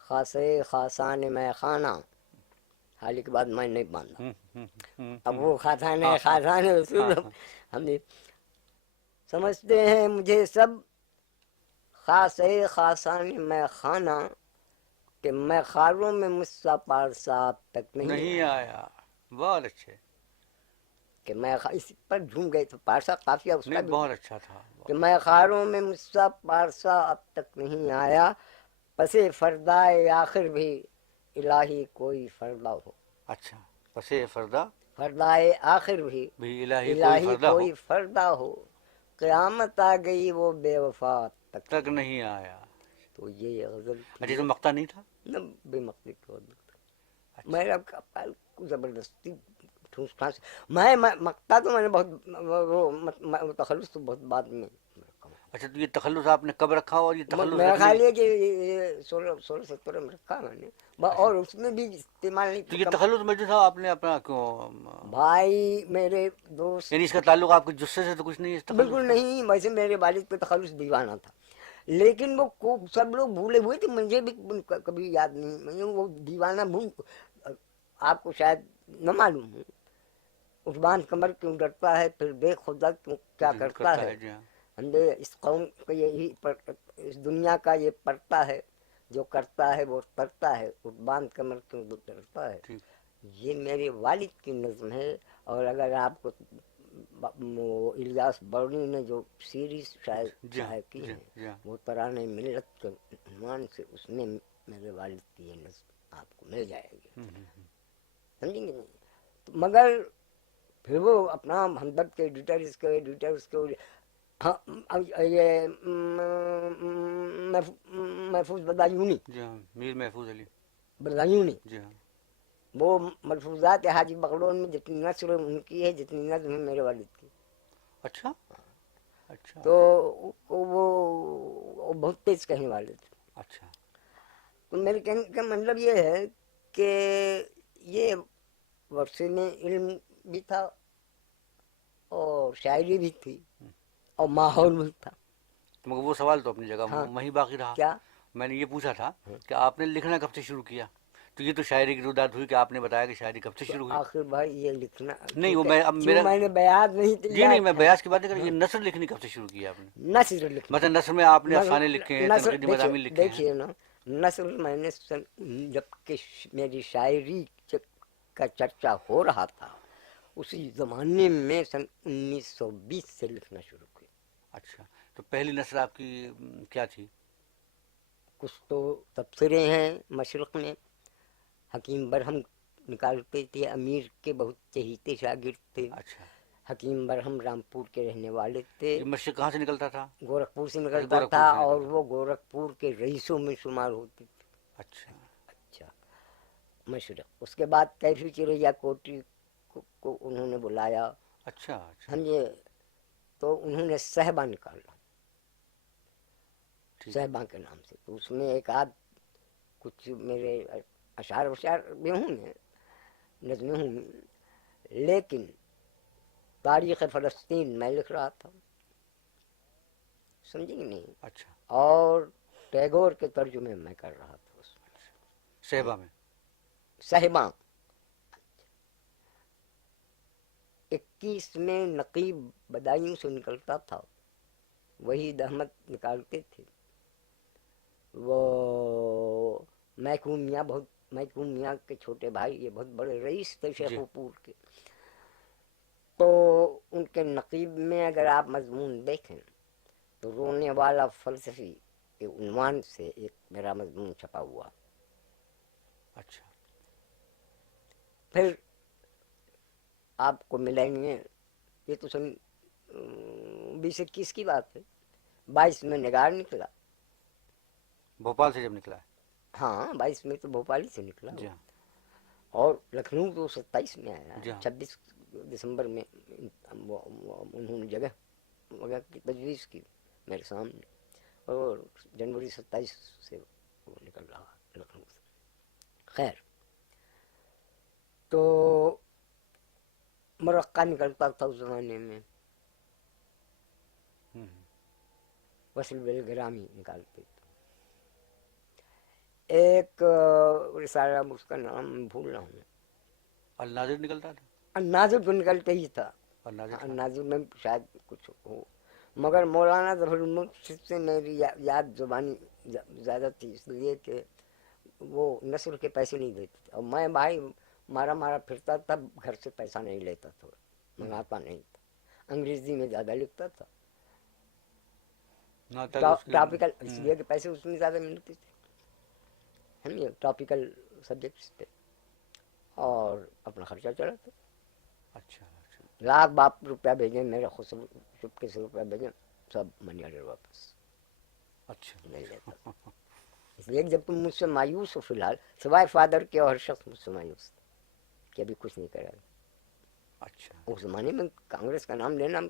خاصے خاصان میں خانہ، حال کے بعد میں نہیں باندھا، اب وہ خاصان رسول ہم نے، سمجھتے ہیں مجھے سب خاصے خاصان میں خانہ، کہ میں خاروں میں مجھ پارسا اب تک نہیں آیا، بہت اچھے، کہ میں اس پر جھوم گئے تو پارسا قافیہ اس کا نہیں بھی، بہت اچھا تھا، کہ میں خاروں میں مجھ پارسا اب تک نہیں آیا، پسے فردائے آخر بھی الہی کوئی فردا ہو، اچھا، پسے فردہ فردائے آخر بھی الہی کوئی فردا ہو، قیامت آ گئی وہ بے وفا اب تک نہیں آیا۔ تو یہ غزل اچھا تو مقطع نہیں تھا، نہ بے مقصد کی میرا کپال کو زبردستی ٹھوس ٹھاس، میں مقطع تو میں نے بہت وہ تخلص تو بہت بعد میں رکھا ہوں، اچھا تو یہ تخلص آپ نے کب رکھا اور یہ تخلص میرا رکھنے خیال ہے کہ 16 میں رکھا میں نے، اور اس میں بھی استعمال نہیں تو یہ تخلص میں جو تھا آپ نے اپنا کیوں، بھائی میرے دوست، یعنی اس کا تعلق آپ کے جسے سے تو کچھ نہیں ہے اس تخلص بالکل کا؟ نہیں، ویسے میرے والد پہ تخلص دیوانہ تھا، لیکن وہ سب لوگ بھولے ہوئے تھے، مجھے بھی کبھی یاد نہیں، مجھے وہ دیوانہ آپ کو شاید نہ معلوم ہو، عثمان قمر کیوں ڈرتا ہے پھر بے خدا کیوں کیا کرتا ہے، جی ہاں، اندھے اس قوم کا یہی اس دنیا کا یہ پڑتا ہے، جو کرتا ہے وہ کرتا ہے، عثمان قمر کیوں ڈرتا ہے، ٹھیک، یہ میرے والد کی نظم ہے، اور اگر آپ کو الیاس برنی نے جو سیریز جی ہاں، شائع کی جی ہے ہاں، جی ہاں، وہ ترانے ملت کے عنوان سے، اس میں میرے والد کی یہ نظم آپ کو مل جائے گی، سمجھیں گے نہیں، مگر پھر وہ اپنا ہمدرد کے ایڈیٹرز کے ہاں یہ محفوظ بدایونی، جی ہاں، میر محفوظ علی، بدایونی، جی ہاں، وہ ملفوظات حاجی بغلون میں جتنی نثر ان کی ہے جتنی نظم ہے میرے والد کی، اچھا اچھا تو وہ بہت تیز کہنے والے تھے، اچھا، تو میرے کہنے کا مطلب یہ ہے کہ یہ ورثے میں علم بھی تھا اور شاعری بھی تھی اور ماحول بھی تھا، مگر وہ سوال تو اپنی جگہ ہاں وہیں باقی رہا، کیا میں نے یہ پوچھا تھا کہ آپ نے لکھنا کب سے شروع کیا، تو یہ تو شاعری کی روایت ہوئی کہ آپ نے بتایا کہ شاعری کب سے شروع ہوئی. آخر بھائی یہ لکھنا نہیں وہ میں اب جو میرا میں نے بیان نہیں جی نہیں میں تیار بیاس کی بات نہیں کر رہا، یہ نثر لکھنی کب سے شروع کی آپ نے؟ نثر لکھنا مثلا نثر میں آپ نے مگر افسانے لکھے ہیں، نثر تنقیدی دیکھیے مضامین لکھے ہیں. دیکھیے نا نثر میں نے جب کہ میری شاعری کا چرچا ہو رہا تھا اسی زمانے میں سن 1920 سے لکھنا شروع کیا. اچھا تو پہلی نثر آپ کی کیا تھی؟ کچھ تو تبصرے ہیں مشرق میں، حکیم برہم نکالتے تھے، امیر کے بہت چہیتے شاگرد تھے. اچھا حکیم برہم رامپور کے رہنے والے تھے، یہ مشرق کہاں سے نکلتا تھا؟ گورکھپور سے اچھا نکلتا گورکھپور تھا سے اور نکلتا. وہ گورکھپور کے رئیسوں میں شمار ہوتے تھے. اچھا اچھا مشرق. اس کے بعد کیفی چریا کوٹی کو انہوں نے بلایا، اچھا اچھا سمجھے، تو انہوں نے صحبہ نکالا ٹھیک ہے. صحبہ کے نام سے. تو اس میں ایک آدھ کچھ میرے اشعار وشعار بھی ہوں گے، نظمیں ہوں گی، لیکن تاریخ فلسطین میں لکھ رہا تھا، سمجھے کہ نہیں، اچھا اور ٹیگور کے ترجمے میں کر رہا تھا اس میں صحبہ میں. صحبہ. 21 میں نقیب بدایوں سے نکلتا تھا، وحید احمد نکالتے تھے، وہ محکوم میاں کے چھوٹے بھائی، یہ بہت بڑے رئیس تھے شیخو پور کے. تو ان کے نقیب میں اگر آپ مضمون دیکھیں تو رونے والا فلسفی کے عنوان سے ایک میرا مضمون چھپا ہوا. اچھا پھر آپ کو ملیں گے، یہ تو سن 20-21 کی بات ہے، 22 میں نگار نکلا. بھوپال سے جب نکلا ہے. ہاں 22 میں تو بھوپال ہی سے نکلا جی وہ. ہاں اور لکھنؤ تو 27 میں آیا. جی ہاں 26 دسمبر میں انہوں نے جگہ کی تجویز کی میرے سامنے، اور جنوری 27 سے وہ نکل رہا لکھنؤ سے. خیر تو مرقع نکلتا تھا اس زمانے میں، وصل بالگرامی نکالتے تھے. ایک رسالہ اس کا نام بھول رہا ہوں، الناظر نکلتا تھا. الناظر تو نکلتے ہی تھا. الناظر تھا. الناظر میں شاید کچھ ہو، مگر مولانا ظفر المرشد سے میری یاد زبانی زیادہ تھی، اس لیے کہ وہ نثر کے پیسے نہیں دیتے تھے، اور میں بھائی مارا پھرتا تھا، گھر سے پیسہ نہیں لیتا تھا، منگاتا نہیں تھا. انگریزی میں زیادہ لکھتا تھا، نہ تک اس کے ٹاپیکل، اس لیے کہ پیسے اس میں زیادہ ملتے تھے، سمجھے، ٹاپیکل سبجیکٹس پہ، اور اپنا خرچہ چلاتا. اچھا اچھا لاکھ باپ روپیہ بھیجیں، میرے خود سے چپکے سے روپیہ بھیجیں، سب منی آرڈر واپس اچھا نہیں لیتا تھا. اس لیے جب تم مجھ سے مایوس ہو، فی الحال سوائے فادر کے اور ہر شخص مجھ سے مایوس کہ ابھی کچھ نہیں کرا. اچھا اس زمانے میں کانگریس کا نام لینا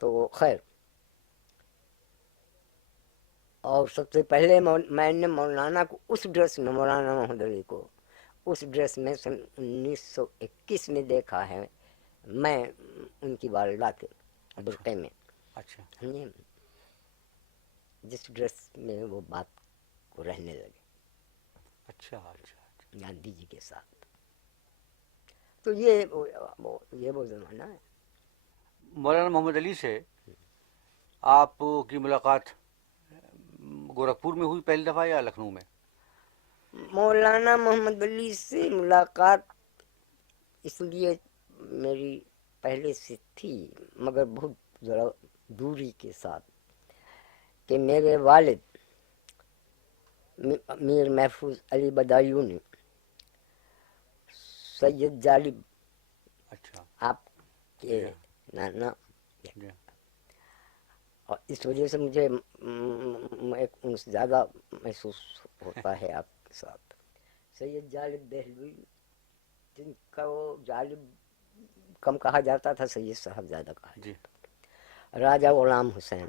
تو خیر. اور سب سے پہلے میں نے مولانا کو اس ڈریس میں، مولانا محمد علی کو اس ڈریس میں سن 1921 میں دیکھا ہے، میں ان کی والدہ کے اچھا برقعے میں، اچھا جس ڈریس میں وہ بات کو رہنے لگے اچھا اچھا گاندھی جی کے ساتھ. تو یہ وہ زمانہ ہے. مولانا محمد علی سے آپ کی ملاقات گورکھپور میں ہوئی پہلی دفعہ یا لکھنؤ میں؟ مولانا محمد علی سے ملاقات اس لیے میری پہلے سے تھی، مگر بہت ذرا دوری کے ساتھ، کہ میرے والد میر محفوظ علی بدایوں نے سید جالب اچھا آپ کے نانا، جی اور اس وجہ سے مجھے ایک انس زیادہ محسوس ہوتا ہے آپ کے ساتھ. سید جالب دہلوی، جن کا وہ جالب کم کہا جاتا تھا، سید صاحب زیادہ کہا جی جاتا. راجہ غلام حسین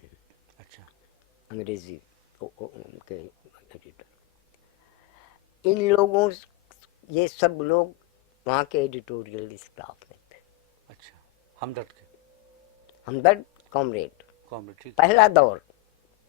اچھا انگریزی ان کے ایڈیٹر، ان لوگوں، یہ سب لوگ وہاں کے ایڈیٹوریل اسٹاف میں تھے. اچھا ہمدرد کے ہمدرد کامریڈ کامریڈ ٹھیک پہلا دور،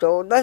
14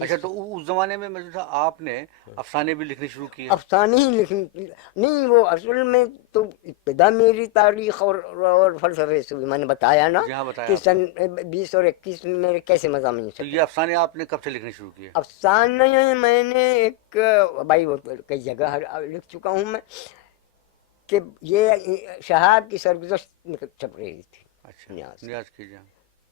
اچھا تو اس زمانے میں مجھے آپ نے افسانے بھی لکھنے شروع کیے؟ افسانے ہی لکھنے نہیں، وہ اصل میں تو ابتدا میری تاریخ اور فلسفے سے میں نے بتایا نا جی ہاں بتایا کہ آپ نے. سن 20 اور 21 میں میرے کیسے مضامین تو چھپے. یہ افسانے آپ نے کب سے لکھنے شروع کیے؟ افسانے میں نے ایک بھائی وہ کئی جگہ لکھ چکا ہوں میں کہ یہ شہاب کی سرگزشت چھپ رہی تھی اچھا نیاز نیاز کیجیے.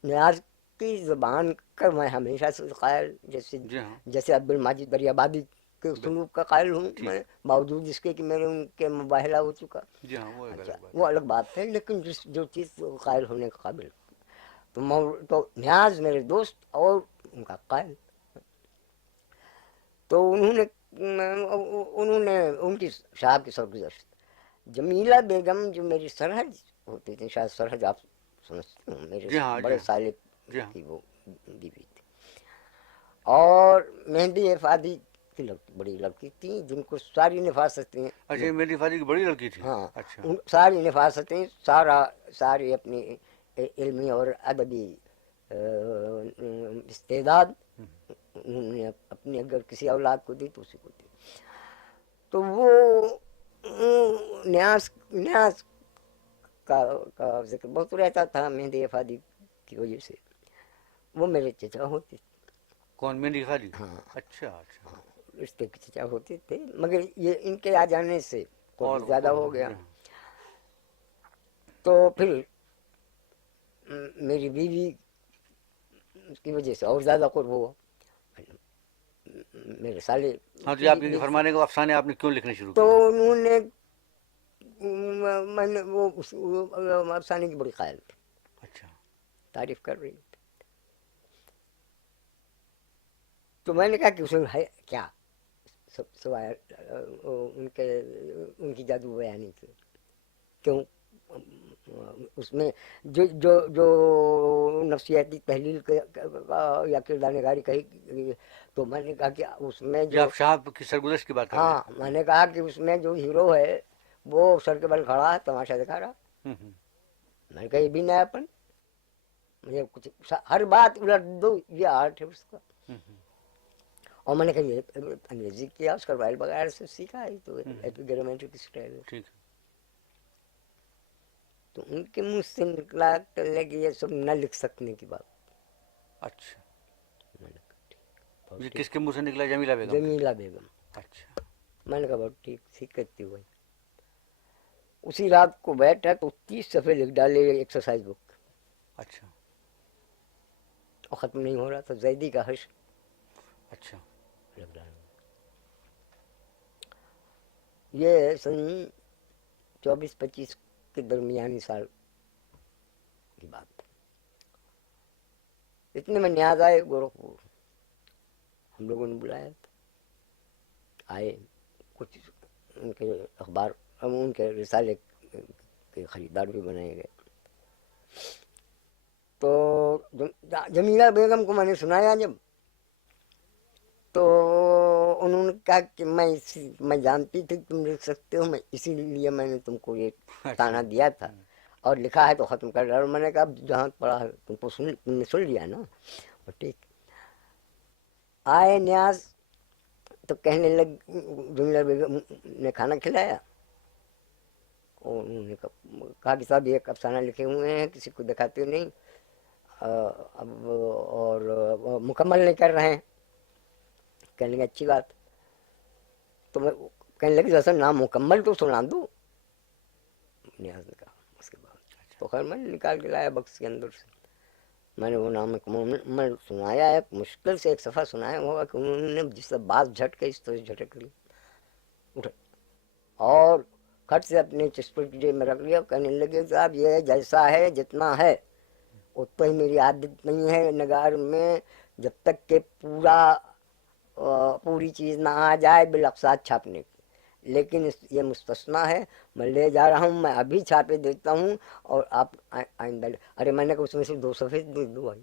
نیاز کی زبان کا میں ہمیشہ سے قائل، جی ہاں جیسے عبد الماجد دریابادی کے سلوک کا قائل ہوں میں، باوجود اس کے کہ میرے ان کے مباہلہ ہو چکا. جی ہاں وہ ایک اچھا الگ بات وہ ہے. الگ بات ہے، لیکن جو چیز قائل ہونے کے قابل تو نیاز میرے دوست اور ان کا قائل. تو انہوں نے ان کی صاحب کی سرگزشت جمیلہ بیگم جو میری سرحد ہوتی تھی، شاید سرحد آپ سمجھتے ہوں، میرے جی ہاں جی بڑے ہاں سالک جی ہاں. کی وہ بیوی تھی. اور مہندی افادی کی بڑی لڑکی تھی جن کو ساری نفاستیں، اچھا یہ میری فادی کی بڑی لڑکی تھی. ہاں اچھا ساری نفاستیں، ساری اپنی علمی اور ادبی استعداد انہوں نے اپنی اگر کسی اولاد کو دی تو اسی کو دی. تو وہ نیاز کا ذکر بہت رہتا تھا مہندی افادی کی وجہ سے. وہ میرے چچا ہوتے تھے. کون میری خالی؟ ہاں اچھا اچھا. رشتے کے چچا ہوتے تھے، مگر یہ ان کے آ جانے سے اور قرب زیادہ ہو گیا. جی ہاں. تو پھر میری بیوی کی وجہ سے اور زیادہ قرب ہوا. میرے سالے ہاں جی آپ یہ فرمانے کو افسانے آپ نے کیوں لکھنے شروع تو کیے؟ انہوں نے میں نے وہ افسانے کی بڑی قائل تھی، اچھا تعریف کر رہی تھی. تو میں نے کہا کہ اس میں ہے کیا سوائے ان کی جادو بیانی سے، کیوں اس میں جو نفسیاتی تحلیل یا کردار نگاری کہی. تو میں نے کہا کہ اس میں یہ جو آپ شہاب کی سرگزشت کی بات کر رہے ہاں ہیں؟ میں نے کہا کہ اس میں جو ہیرو ہے وہ سر کے بل کھڑا ہے تماشا دکھا رہا. میں نے کہا یہ بھی نیاپن، مجھے کچھ ہر بات الٹ دو، یہ آرٹ ہے اس کا. اور میں نے کہا یہ انگریزی کیا اس کا رائل وغیرہ سے سیکھا ہے تو ایپیگرامیٹرک اسٹائل ہے. ٹھیک. تو ان کے منہ سے نکلا کہ یہ سب نہ لکھ سکنے کی بات. اچھا میں نے کہا ٹھیک. یہ کس کے منہ سے نکلا؟ جمیلہ بیگم کے؟ جمیلہ بیگم. اچھا میں نے کہا بہت ٹھیک کرتی ہوئی. اسی رات کو بیٹھا تو 30 صفحے لکھ ڈالے ایکسرسائز بک. اچھا اور ختم نہیں ہو رہا تھا. زیدی کا حشر اچھا. لگ رہا ہے. یہ سن 24-25 کے درمیانی سال کی بات. اتنے میں نیاز آئے گورکھپور، ہم لوگوں نے بلایا تھا. آئے کچھ ان کے اخبار ان کے رسالے کے خریدار بھی بنائے گئے. تو جمیلہ بیگم کو میں نے سنایا جب، تو انہوں نے کہا کہ میں جانتی تھی تم لکھ سکتے ہو، میں اسی لیے میں نے تم کو یہ تانا دیا تھا اور لکھا ہے تو ختم کر رہا. اور میں نے کہا جہاں پڑھا ہے تم نے سن لیا نا. ٹھیک. آئے نیاز تو کہنے لگ، جمیلہ بیگم نے کھانا کھلایا اور انہوں نے کہا کہ صاحب ایک افسانہ لکھے ہوئے ہیں کسی کو دکھاتے نہیں اب اور مکمل نہیں کر رہے ہیں. کہنے لگے اچھی بات. تو میں کہنے لگی اصل نام مکمل تو سنا دو. نیاز نے کہا اس کے بعد. تو خیر میں نے نکال کے لایا بکس کے اندر سے. میں نے وہ نام مکمل سنایا ہے. مشکل سے ایک صفحہ سنایا ہوگا کہ انہوں نے جس سے بات جھٹ کے اس طرح جھٹک لی اٹھا اور کھٹ سے اپنے چسپٹ میں رکھ لیا. کہنے لگے صاحب یہ جیسا ہے جتنا ہے اتنا ہی میری عادت نہیں ہے نگار میں جب تک کہ پوری چیز نہ آ جائے بالاقساط چھاپنے کی. لیکن یہ مستثنا ہے. میں لے جا رہا ہوں، میں ابھی چھاپے دیتا ہوں اور آپ آئندہ. ارے میں نے کہا اس میں سے 2 صفحے دے دو بھائی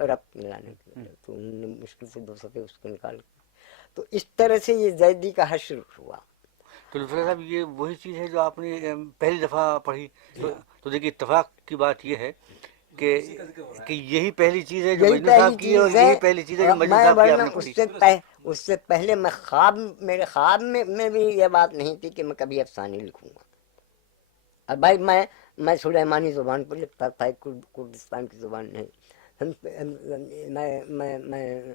ربط ملانے کے لیے. تو انہوں نے مشکل سے 2 صفحے اس کو نکال. تو اس طرح سے یہ زیدی کا حشر ہوا. تو لطفی صاحب یہ وہی چیز ہے جو آپ نے پہلی دفعہ پڑھی. تو دیکھیے اتفاق کی بات یہ ہے کہ یہی پہلی چیز ہے جو یہی مجنو صاحب پہلی کی ہے، اور چیز ہے. یہی پہلی چیز ہے جو مجنو میں صاحب کی آپ ورنہ نے پڑھی. اس سے پہلے میرے خواب میں بھی یہ بات نہیں تھی کہ میں کبھی افسانے لکھوں گا. اور بھائی میں سلیمانی زبان پر لکھتا تھا، کردستان کی زبان نہیں. میں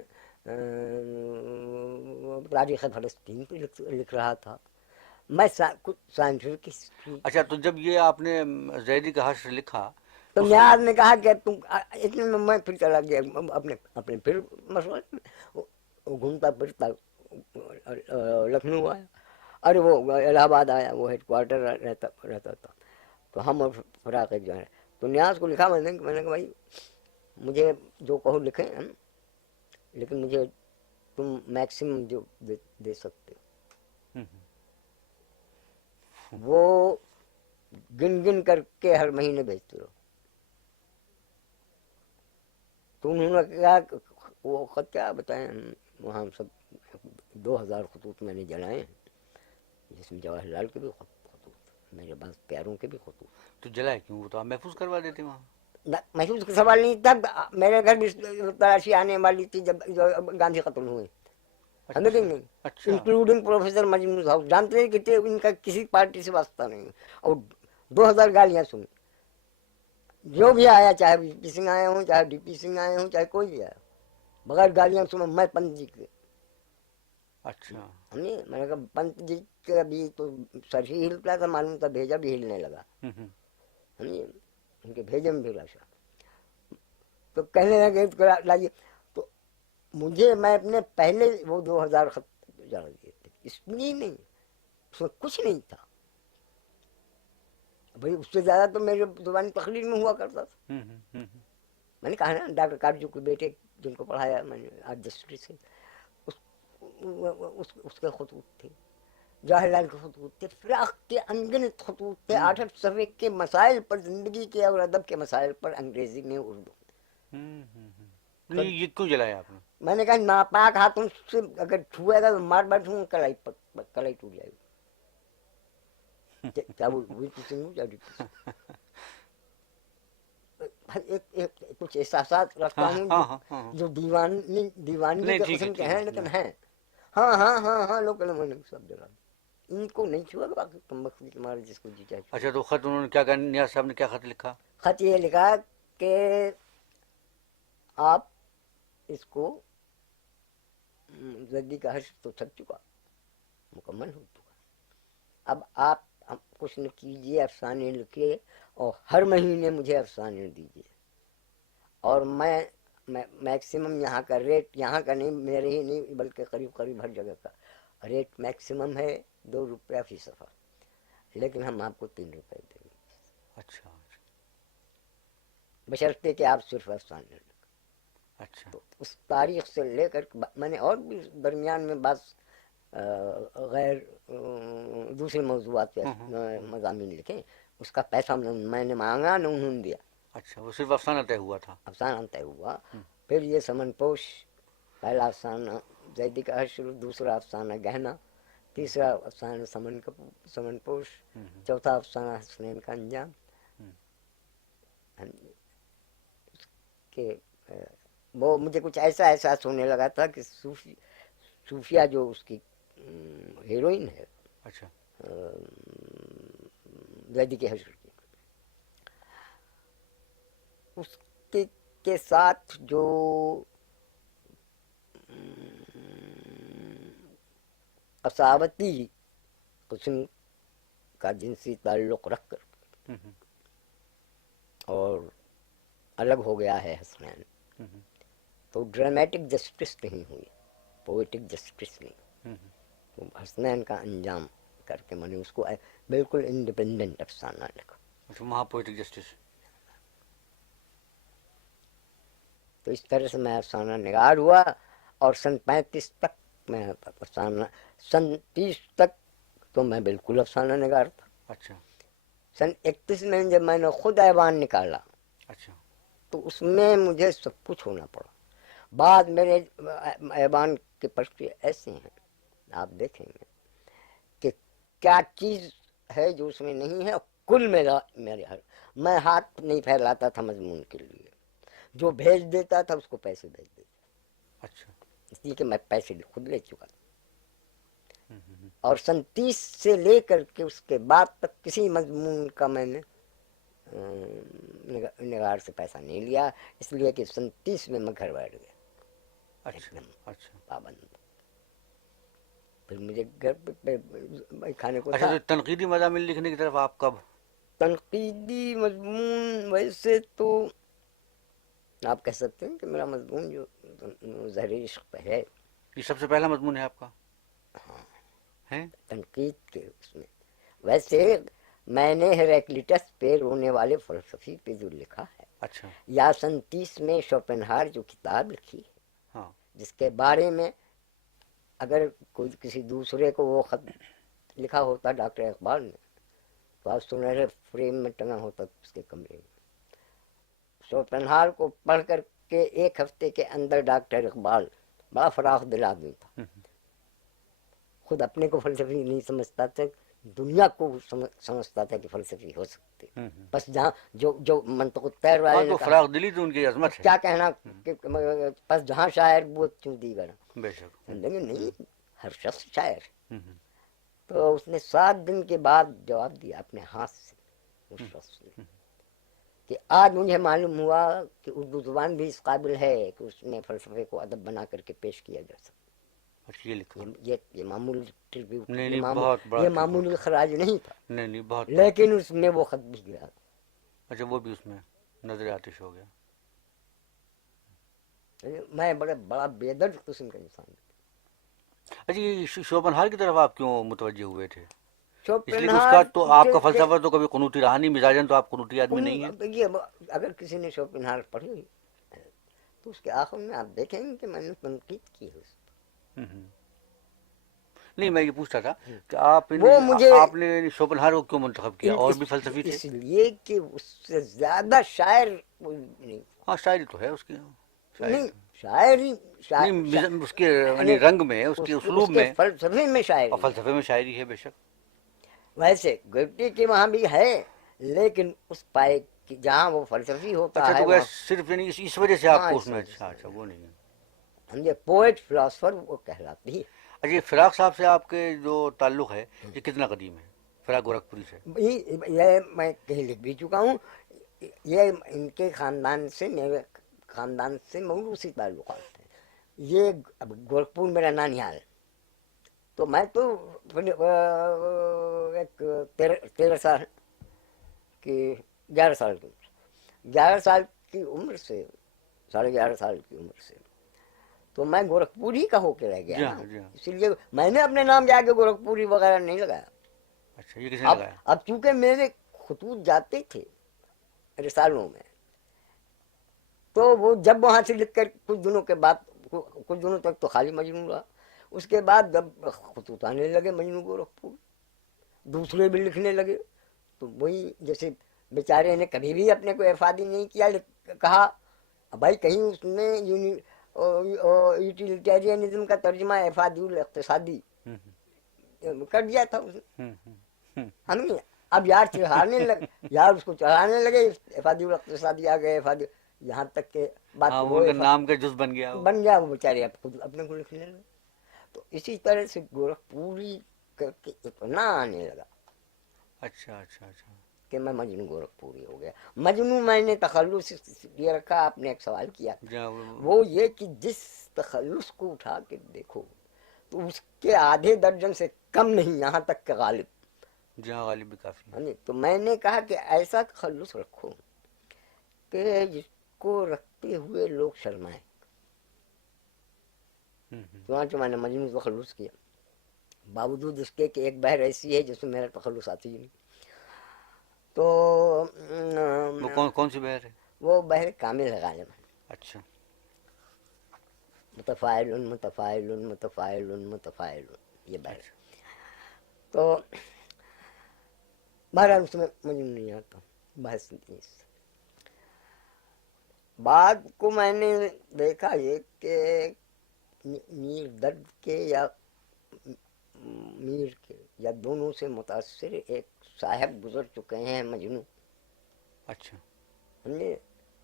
تاریخ فلسطین پہ لکھ رہا تھا. میں کچھ سائنٹیفک ہسٹری. اچھا، تو جب یہ آپ نے زیدی کا حشر لکھا تو اس نیاز نے کہا کہ تم اتنے میں میں پھر چلا گیا اپنے پھر مسئلہ میں. وہ گھومتا پھرتا لکھنؤ آیا، ارے وہ الہ آباد آیا، وہ ہیڈ کوارٹر رہتا تھا. تو ہم اور فراق ایک جو ہے، تو نیاز کو لکھا میں نے کہا بھائی مجھے جو کہو لکھیں، لیکن مجھے تم میکسیمم جو دے سکتے وہ گن کر کے ہر مہینے بھیجتے رہو. تو انہوں نے کہا وہ خط کیا بتائیں، وہاں سب 2000 خطوط میں نے جلائے ہیں، جس میں جواہر لال کے بھی خطوط، میرے پاس پیاروں کے بھی خطوط. تو جلائے کیوں؟ وہ تو آپ محفوظ کروا دیتے وہاں. محفوظ کا سوال نہیں تھا. میرے گھر بھی تلاشی آنے والی تھی جب گاندھی قتل ہوئے، ہمیں اچھا نہیں، اچھا. انکلوڈنگ پروفیسر مجنو صاحب. جانتے ہیں کہ ان کا کسی پارٹی سے واسطہ نہیں. اور 2000 گالیاں سنی. جو بھی آیا، چاہے وی پی سنگھ آئے ہوں، چاہے ڈی پی سنگھ آئے ہوں، چاہے کوئی بھی آیا، بغیر گالیاں سنو. میں پنت جی کے اچھا. میں نے کہا پنت جی کا بھی تو سر ہی ہلتا تھا، معلوم تھا بھیجا بھی ہلنے لگا. ان کے بھیجے میں بھی راشا. تو کہنے لگے لائیے. تو مجھے میں اپنے پہلے وہ 2000 خط جڑ دیے تھے. اس لیے نہیں، اس میں کچھ نہیں تھا بھائی. اس سے زیادہ تو میرے زبانی تقریر میں ہوا کرتا تھا. میں نے کہا نا ڈاکٹر کارجو کے بیٹے جن کو پڑھایا میں نے آج جسٹری سے، اس کے خطوط تھے، جواہر لال کے خطوط تھے، فراق کے انگنت خطوط تھے. 8 صفحے کے مسائل پر، زندگی کے اور ادب کے مسائل پر، انگریزی میں، اردو. یہ کیوں جلایا آپ نے؟ میں نے کہا ناپاک ہاتھوں سے اگر چھوئے گا تو مار بیٹھوں، کلائی ٹوٹ جائے گی. کیا وہ وی پی سنگھ ہوں یا ڈی پی سنگھ. کچھ احساسات رکھتا ہوں جو دیوانگی کے قسم کے ہیں، لیکن ہیں. ہاں لوگ سب جگہ ان کو نہیں چھوا گا. باقی کم وقت تمہارے جس کو جی چاہے. اچھا، تو خط انہوں نے کیا کہا؟ نیاز صاحب نے کیا خط لکھا؟ خط یہ لکھا کہ آپ اس کو زدی کا حشر تو چھپ چکا، مکمل ہو چکا. اب آپ کچھ نہ کیجیے، افسانے لکھیے اور ہر مہینے مجھے افسانے دیجیے. اور میں میکسیمم یہاں کا ریٹ، یہاں کا نہیں، میرے ہی نہیں بلکہ قریب ہر جگہ کا ریٹ میکسیمم ہے 2 روپیہ فی صفحہ، لیکن ہم آپ کو 3 روپے دیں گے. اچھا. بشرطے کہ آپ صرف افسانے لکھیں. اچھا. تو اس تاریخ سے لے کر میں نے اور بھی درمیان میں بعض غیر دوسرے موضوعات پہ مضامین لکھے. اس کا پیسہ میں نے مانگا نہ انہوں نے دیا. اچھا، وہ صرف افسانہ طے ہوا تھا. افسانہ طے ہوا. پھر یہ سمن پوش، پہلا افسانہ زیدی کا حشر، دوسرا افسانہ گہنا، تیسرا افسانہ سمن پوش، چوتھا افسانہ حسنین کا انجام. کہ وہ مجھے کچھ ایسا احساس ہونے لگا تھا کہ صوفیہ جو اس کی ہیروئن ہے، اچھا. زیدی کے حشر کی، اس کے ساتھ جو قساوتی قسم کا جنسی تعلق رکھ کر اور الگ ہو گیا ہے حسنین، تو ڈرامیٹک جسٹس نہیں ہوئی، پوئٹک جسٹس نہیں. تو حسنین کا انجام کر کے میں نے اس کو بالکل انڈیپینڈنٹ افسانہ لکھا. اچھا، وہاں پوئٹک جسٹس. تو اس طرح سے میں افسانہ نگار ہوا. اور سن 35 تک میں افسانہ، سن 30 تک تو میں بالکل افسانہ نگار تھا. اچھا. سن 31 میں جب میں نے خود ایوان نکالا، اچھا. تو اس میں مجھے سب کچھ ہونا پڑا. بعد میرے ایوان کے پرچے ایسے ہیں، آپ دیکھیں گے کہ کیا چیز ہے جو اس میں نہیں ہے، بالکل میرے ہر میں ہاتھ نہیں پھیلاتا تھا مضمون کے لیے، جو بھیج دیتا تھا اس کو پیسے بھیج دیتا، اچھا اس لیے کہ میں پیسے خود لے چکا تھا، اور 37 سے لے کر کے اس کے بعد تک کسی مضمون کا میں نے نگار سے پیسہ نہیں لیا، اس لیے کہ 37 میں گھر بیٹھ گیا ایک اچھا دم اچھا پابند۔ پھر مجھے گھر پہ کھانے کو اچھا، تھا۔ تو تنقیدی مضامین لکھنے کی طرف آپ کب؟ تنقیدی مضمون ویسے تو آپ کہہ سکتے ہیں کہ میرا مضمون جو ظاہر عشق پہ ہے، یہ سب سے پہلا مضمون ہے آپ کا؟ ہے؟ تنقید کے اس میں ویسے میں نے ہیراکلیٹس پہ رونے والے فلسفی پہ جو لکھا ہے، اچھا یا 37 میں شوپنہار جو کتاب لکھی ہے، ہاں جس کے بارے میں اگر کوئی کسی دوسرے کو وہ خط لکھا ہوتا ڈاکٹر اقبال نے تو آج سنہرے فریم میں ٹنگا ہوتا اس کے کمرے میں۔ شوپنہار کو پڑھ کر کے ایک ہفتے کے اندر ڈاکٹر اقبال بڑا فراخ دل آدمی تھا، خود اپنے کو فلسفی نہیں سمجھتا تھا، دنیا کو سمجھتا تھا کہ فلسفی ہو سکتے، بس جہاں جو منطق الطیر ہاں، والے نے تو کہا فراغ دلی تو ان کی عظمت ہے۔ کیا کہنا کہ بس جہاں شاعر وہ چوں دیگر، بے شک۔ لیکن نہیں، ہر شخص شاعر۔ تو اس نے 7 دن کے بعد جواب دیا اپنے ہاتھ سے اس شخص نے کہ آج مجھے معلوم ہوا کہ اردو زبان بھی اس قابل ہے کہ اس میں فلسفے کو ادب بنا کر کے پیش کیا جا سکتا۔ اچھا، یہ لکھا؟ یہ معمولی ٹربیوٹ، نہیں نہیں، بہت بڑا یہ ٹربیوٹ معمولی ہے۔ خراج نہیں تھا، نہیں نہیں، بہت بڑا۔ لیکن اس میں وہ خط بھی گیا۔ اچھا، وہ بھی اس میں نظر آتش ہو گیا۔ میں بڑا بےدرد قسم کا انسان ہوں۔ اچھا، یہ شوپنہار کی طرف آپ کیوں متوجہ ہوئے تھے؟ اس لیے کہ اس شوپنہار کا تو آپ کا فلسفہ تو کبھی قنوطی رہا نہیں، مزاجن تو آپ قنوطی آدمی نہیں ہیں۔ یہ اگر کسی نے شوپنہار پڑھی تو اس کے آخر میں آپ دیکھیں گے کہ میں نے تنقید کی ہے اس ہوں ہوں۔ نہیں، میں یہ پوچھتا تھا کہ آپ وہ مجھے آپ نے شوپنہار کو کیوں منتخب کیا؟ اور بھی فلسفی تھے؟ اس لیے کہ اس سے زیادہ شاعر کوئی نہیں، ہاں، شاعری تو ہے اس کی، شاعری نہیں تو شاعری نہیں، اس کے یعنی رنگ میں، اس کے اس اسلوب کے میں، فلسفے میں اور شاعری ہے۔ فلسفے میں شاعری ہے، بے شک۔ ویسے گویٹی کے وہاں بھی ہے، لیکن اس پائے کہ جہاں وہ فلسفی ہوتا اچھا، ہے تو وہ وہاں صرف یعنی اس وجہ سے آپ ہاں کو اس اس میں، وجہ اچھا سے اچھا، وہ نہیں ہے۔ ہم یہ پوئٹ فلاسفر وہ کہلاتی ہے۔ اچھا، یہ فراق صاحب سے آپ کے جو تعلق ہے یہ کتنا قدیم ہے، فراق گورکھپوری سے؟ یہ میں کہیں لکھ بھی چکا ہوں، یہ ان کے خاندان سے میرے خاندان سے موروثی تعلقات ہیں۔ یہ گورکھپور میرا نانیال، تو میں تو ایک 13 سال کی 11 سال کی عمر 11 سال کی عمر سے 11.5 سال کی عمر سے تو میں گورکھپوری کا ہو کے رہ گیا جی نا، ہاں جی ہاں۔ اسی لیے میں نے اپنے نام جا کے گورکھپوری وغیرہ نہیں لگایا۔ اچھا، یہ کس نے لگایا؟ اب چونکہ میرے خطوط جاتے تھے رسالوں میں، تو وہ جب وہاں سے لکھ کر کچھ دنوں کے بعد، کچھ دنوں تک تو خالی مجنوں رہا، اس کے بعد جب خطوط آنے لگے مجنوں گورکھپور، دوسرے بھی لکھنے لگے، تو وہی جیسے بیچارے نے کبھی بھی اپنے کو افادی نہیں کیا، کہا بھائی کہیں اس نے یوٹیلیٹیرینزم کا ترجمہ افادی الاقتصادی کر دیا تھا اس نے۔ ہم نہیں، اب یار چڑھانے لگے، یار اس کو چڑھانے لگے، افادی الاقتصادی آ گئے، افادی، یہاں تک کہ بات ہاں، وہ ان کا نام کا جز بن گیا وہ۔ بن گیا، وہ بیچارے اب خود اپنے کو لکھنے لگے۔ تو اسی طرح سے گورکھپوری کر کے اتنا آنے لگا اچھا اچھا اچھا۔ کہ میں مجنوں گورکھپوری ہو گیا۔ مجنوں میں نے تخلص یہ رکھا، آپ نے ایک سوال کیا جہاں وہ یہ کہ جس تخلص کو اٹھا کے دیکھو تو اس کے آدھے درجن سے کم نہیں، یہاں تک کہ غالب۔ جہاں غالب بھی کافی ہے۔ تو میں نے کہا کہ ایسا تخلص رکھو کہ جس کو رکھتے ہوئے لوگ شرمائیں۔ چنانچہ میں نے مجنوں تخلص کیا، باوجود اس کے کہ ایک بحر ایسی ہے جس میں میرا تخلص آتی ہی نہیں۔ تو وہ کون سی بحر ہے؟ وہ بحر کامل غالب ہے، اچھا۔ متفاعل متفاعل متفاعل متفاعل، یہ بحر۔ اچھا۔ تو بہرحال اس میں مجنوں نہیں آتا، بحث نہیں۔ بعد کو میں نے دیکھا یہ کہ میر درد کے یا میر کے یا دونوں سے متاثر ایک صاحب گزر چکے ہیں مجنوں. اچھا. سمجھے؟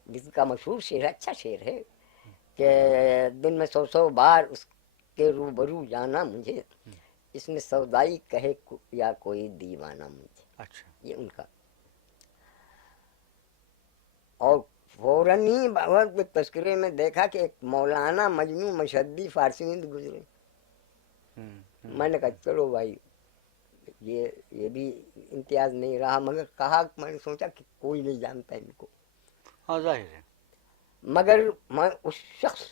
جس کا مشہور شعر ہے, اچھا شعر ہے کہ دن میں 100 بار اس کے روبرو جانا مجھے, اس میں سودائی کہے یا کوئی دیوانہ مجھے. اچھا. یہ ان کا. اور فوراً ہی تذکرے میں دیکھا کہ ایک مولانا مجنوں مشہدی فارسی ہند گزرے. میں نے کہا چلو بھائی یہ بھی امتیاز نہیں رہا, مگر کہا, میں نے سوچا کہ کوئی نہیں جانتا ان کو. ہاں ظاہر ہے. مگر میں اس شخص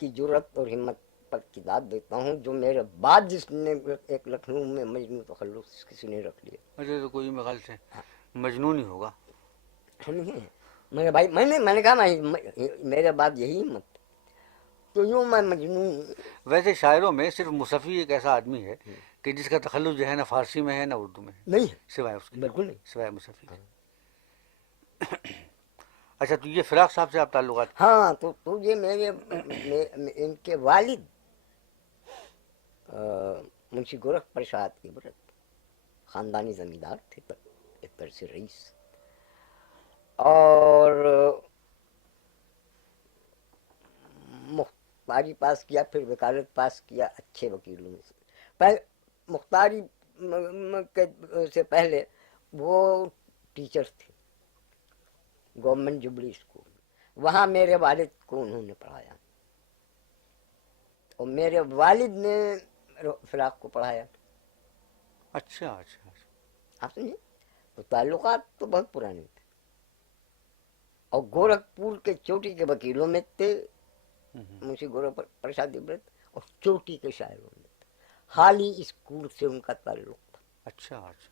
کی جرأت اور ہمت پر کتاب دیتا ہوں جو میرے بعد جس نے ایک لکھنؤ میں مجنوں تخلص کسی نے رکھ لیا. اچھا تو کوئی میرے خیال سے مجنون ہی ہوگا. سمجھے؟ میں نے بھائی میں نے کہا میرے بعد یہی ہمت, تو یوں میں مجنون. ویسے شاعروں میں صرف مصفی ایک ایسا آدمی ہے کہ جس کا تخلص جو ہے نہ فارسی میں ہے نہ اردو میں ہے, نہیں, سوائے اس کے, بالکل نہیں. سوائے مصفی کے. اچھا تو یہ فراق صاحب سے آپ تعلقات؟ ہاں, تو یہ میرے ان کے والد منشی گورکھ پرساد عبرت خاندانی زمیندار تھے, ایک طرح سے رئیس, اور مختاری پاس کیا, پھر وکالت پاس کیا اچھے وکیلوں میں سے. مختاری سے پہلے وہ ٹیچر تھے گورنمنٹ جبلی اسکول, وہاں میرے والد کو انہوں نے پڑھایا, اور میرے والد نے فراق کو پڑھایا. اچھا اچھا اچھا. آپ سمجھے؟ تو تعلقات تو بہت پرانے تھے. اور گورکھپور کے چوٹی کے وکیلوں میں تھے منشی گورکھ پرساد عبرت, اور چوٹی کے شاعروں میں تھے. حال ہی اسکول سے ان کا تعلق تھا. اچھا اچھا.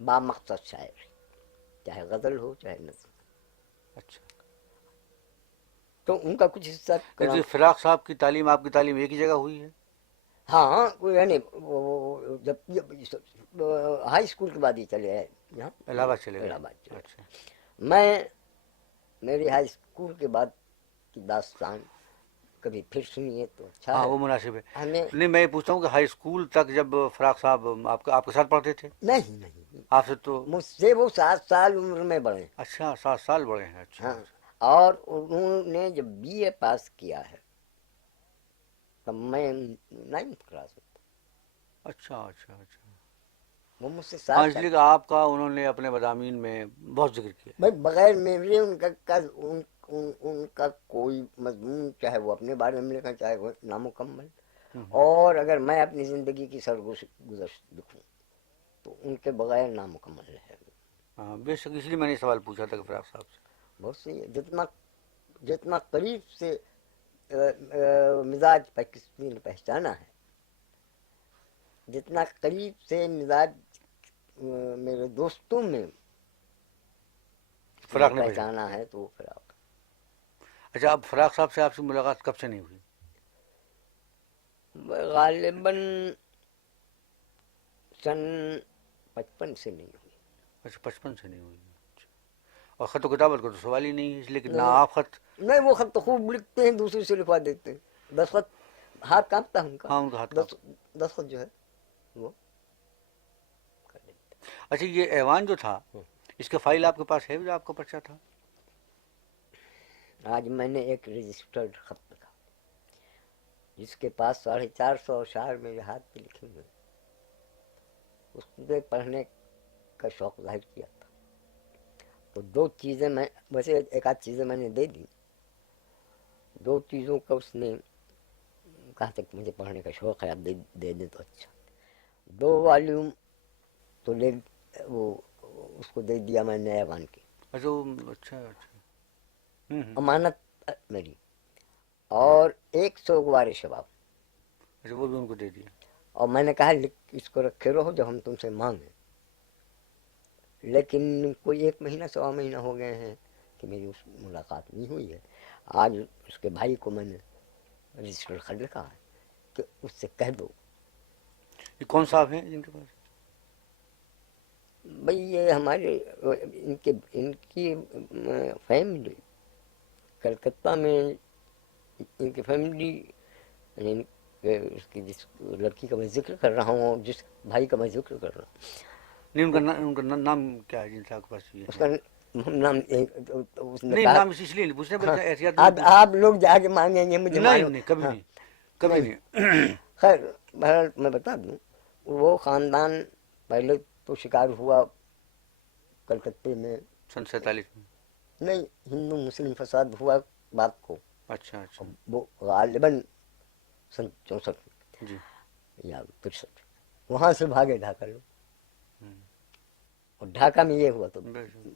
با مقصد شاعر, چاہے غزل ہو چاہے نظم. اچھا. تو ان کا کچھ حصہ کلام. جی فراق صاحب کی تعلیم, آپ کی تعلیم ایک ہی جگہ ہوئی ہے؟ ہاں, کوئی ہے نہیں, جب ہائی اسکول کے بعد ہی چلے آئے یہاں الہ آباد چلے گئے؟ الہ آباد چلے. اچھا. میں میری ہائی اسکول کے بعد کی داستان کبھی پھر سنیے تو اچھا ہاں ہے. وہ مناسب ہے. ہمیں نہیں میں یہ پوچھتا ہوں کہ ہائی اسکول تک جب فراق صاحب آپ کے ساتھ پڑھتے تھے؟ نہیں, آپ سے تو مجھ سے وہ 7 سال عمر میں بڑھے. اچھا 7 سال بڑے ہیں. اچھا. ہاں, اور انہوں نے جب BA پاس کیا ہے تب میں 9th کلاس میں. اچھا اچھا اچھا. وہ مجھ سے ہاں 7 اس سال. لیے کہ آپ کا انہوں نے اپنے مضامین میں بہت ذکر کیا. بھائی بغیر میرے ان کا کوئی مضمون, چاہے وہ اپنے بارے میں لکھیں چاہے وہ نامکمل, اور اگر میں اپنی زندگی کی سرگزشت لکھوں تو ان کے بغیر نامکمل ہے. ہاں بے شک, اس لیے میں نے سوال پوچھا تھا کہ فراق صاحب سے. بہت سی جتنا قریب سے مزاج کسی نے پہچانا ہے, جتنا قریب سے مزاج میرے دوستوں میں فراق نے پہچانا ہے تو وہ فراق. اچھا, اب فراق صاحب سے آپ سے ملاقات کب سے نہیں ہوئی؟ غالباً سن 55 سے نہیں ہوئی. اچھا 55 سے نہیں ہوئی. اچھا. اور خط و کتابت کا تو سوال ہی نہیں ہے, اس لیے کہ نہ نہیں, آپ خط. نہیں وہ خط تو خوب لکھتے ہیں, دوسرے سے لکھوا دیتے ہیں. دستخط ہاتھ کانپتا ہے ان کا. ہاں ان کا ہاتھ کا. دستخط جو ہے وہ کر دیتے. اچھا یہ ایوان جو تھا اس کا فائل آپ کے پاس ہے جو آپ کا پرچہ تھا؟ آج میں نے ایک رجسٹرڈ خط لکھا جس کے پاس 450 اشعار میرے ہاتھ پہ لکھے ہوئے, اس کو پڑھنے کا شوق ظاہر کیا تھا. تو 2 چیزیں میں, ویسے ایک آدھ چیزیں میں نے دے دی, 2 چیزوں کا اس نے کہا تھا کہ مجھے پڑھنے کا شوق ہے, آپ دے دیں تو اچھا. 2 والیوم تو وہ اس کو دے دیا میں نے ایوان کی. اچھا اچھا اچھا. امانت میری, اور 1 سوگوار شباب. اچھا وہ بھی ان کو دے دیا. اور میں نے کہا اس کو رکھے رہو جب ہم تم سے مانگیں. لیکن کوئی 1 مہینہ 1.25 مہینہ ہو گئے ہیں کہ میری اس ملاقات نہیں ہوئی ہے. آج اس کے بھائی کو میں نے رجسٹر خط لکھا ہے کہ اس سے کہہ دو. یہ کون صاحب ہیں جن کے پاس؟ بھئی یہ ہمارے ان کی فیملی کلکتہ میں, ان کی فیملی کہ اس کی جس لڑکی کا میں ذکر کر رہا ہوں، جس بھائی کا میں ذکر کر رہا ہوں، نہیں ان کا نام کیا ہے جن سے آپ کے پاس یہ اس ہے؟ کا نام اس نے نہیں کہا، نام اس لیے نہیں پوچھ رہے ہاں، بلکہ احتیاط میں پوچھ آپ لوگ جا کے مانگیں گے مجھے نہیں معلوم، نہیں کبھی ہاں نہیں کبھی نہیں، نہیں خیر بہرحال میں بتا دوں، وہ خاندان پہلے تو شکار ہوا کلکتے میں، سن 47 میں نہیں ہندو مسلم فساد ہوا بات کو، اچھا اچھا وہ غالباً سن 64 جی یا 63 وہاں سے بھاگے ڈھاکہ لوگ، ہوں، اور ڈھاکہ میں یہ ہوا تو بے شک،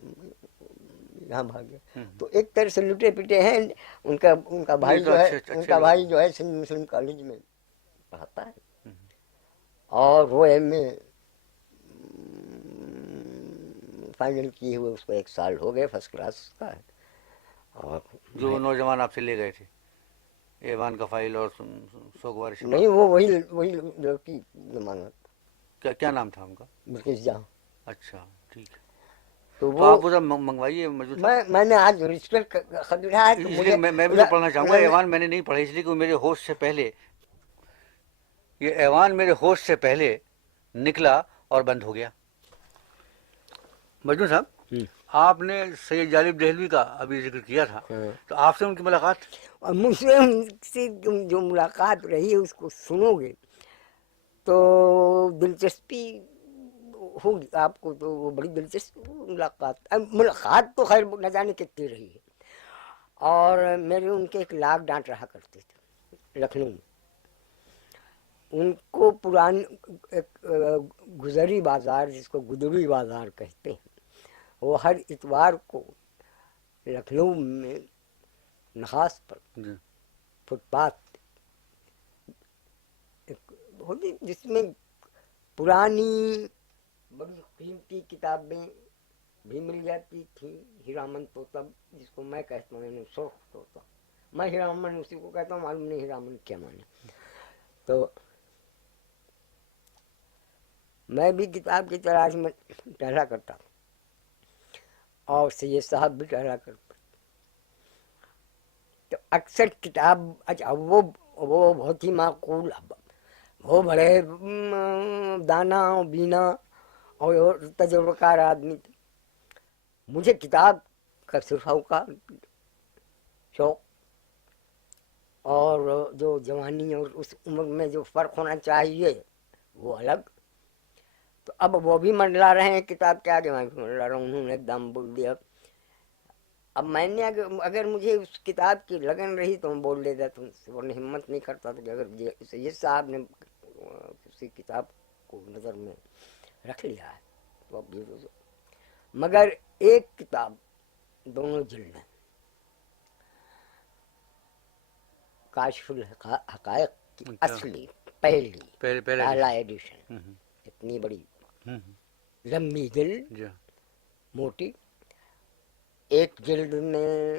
یہاں بھاگے، ہوں، تو ایک طرح سے لٹے پٹے ہیں۔ ان کا نہیں بھائی تو جو ہے، اچھے ان اچھے کا لوگ بھائی ہیں، جو ہے سندھ مسلم کالج میں پڑھاتا ہے، ہوں، اور وہ ایم اے فائنل کیے ہوئے اس کو 1 سال ہو گئے، فرسٹ کلاس کا ہے، اور جو نوجوان آپ سے لے گئے تھے ایوان کا فائل اور سوگوار شفا، نہیں وہ وہی لڑکی ضمانت کیا نام تھا ان کا؟ بلکہ جہاں، اچھا ٹھیک ہے، تو تو وہ آپ ادھر منگوائیے موجود صاحب، میں نے آج رجسٹر خریدا ہے تو اس لیے مجھے میں بھی تو پڑھنا چاہوں گا، ایوان میں نے نہیں پڑھا اس لیے کہ میرے ہوش سے پہلے یہ ایوان میرے ہوش سے پہلے نکلا اور بند ہو گیا۔ مجنون صاحب آپ نے سید جالب دہلوی کا ابھی ذکر کیا تھا، تو آپ سے ان کی ملاقات؟ اور مجھ سے ان سے جو ملاقات رہی ہے اس کو سنو گے تو دلچسپی ہوگی آپ کو، تو وہ بڑی دلچسپ ملاقات تو خیر نہ جانے کتنی رہی ہے، اور میرے ان کے ایک لاگ ڈانٹ رہا کرتے تھے لکھنؤ میں، ان کو پرانی ایک گزری بازار جس کو گدڑی بازار کہتے ہیں، وہ ہر اتوار کو لکھنؤ میں نخاس پر جی فٹ پاتھ ہوتی جس میں پرانی بڑی قیمتی کتابیں بھی مل جاتی تھیں، ہیرامن طوطا جس کو میں کہتا ہوں سرخ طوطا، میں ہیرامن اسی کو کہتا ہوں، معلوم نہیں ہیرامن کیا مانے، تو میں بھی کتاب کی تلاش میں ٹہلا کرتا ہوں، اور سید صاحب بھی ٹہلا کرتے، تو اکثر کتاب اچھا وہ بہت ہی معقول، وہ بڑے دانا بینا اور تجربہ کار آدمی تھے، مجھے کتاب کا صرف کا شوق، اور جو جوانی اور اس عمر میں جو فرق ہونا چاہیے وہ الگ، تو اب وہ بھی منڈلا رہے ہیں کتاب کے آگے، میں بھی منڈلا رہا ہوں، انہوں نے ایک دم بول دیا، اب میں نے اگر مجھے اس کتاب کی لگن رہی تو میں بول دیتا تم سے، ورنہ ہمت نہیں کرتا تھا کہ اگر سید صاحب نے کسی کتاب کو نظر میں رکھ لیا ہے تو اب یہ، مگر ایک کتاب دونوں جلدیں کاشف الحقائق کی اصلی پہلے پہلا ایڈیشن، ہوں اتنی بڑی ہوں لمبی جلد، جی موٹی، ایک جلد میں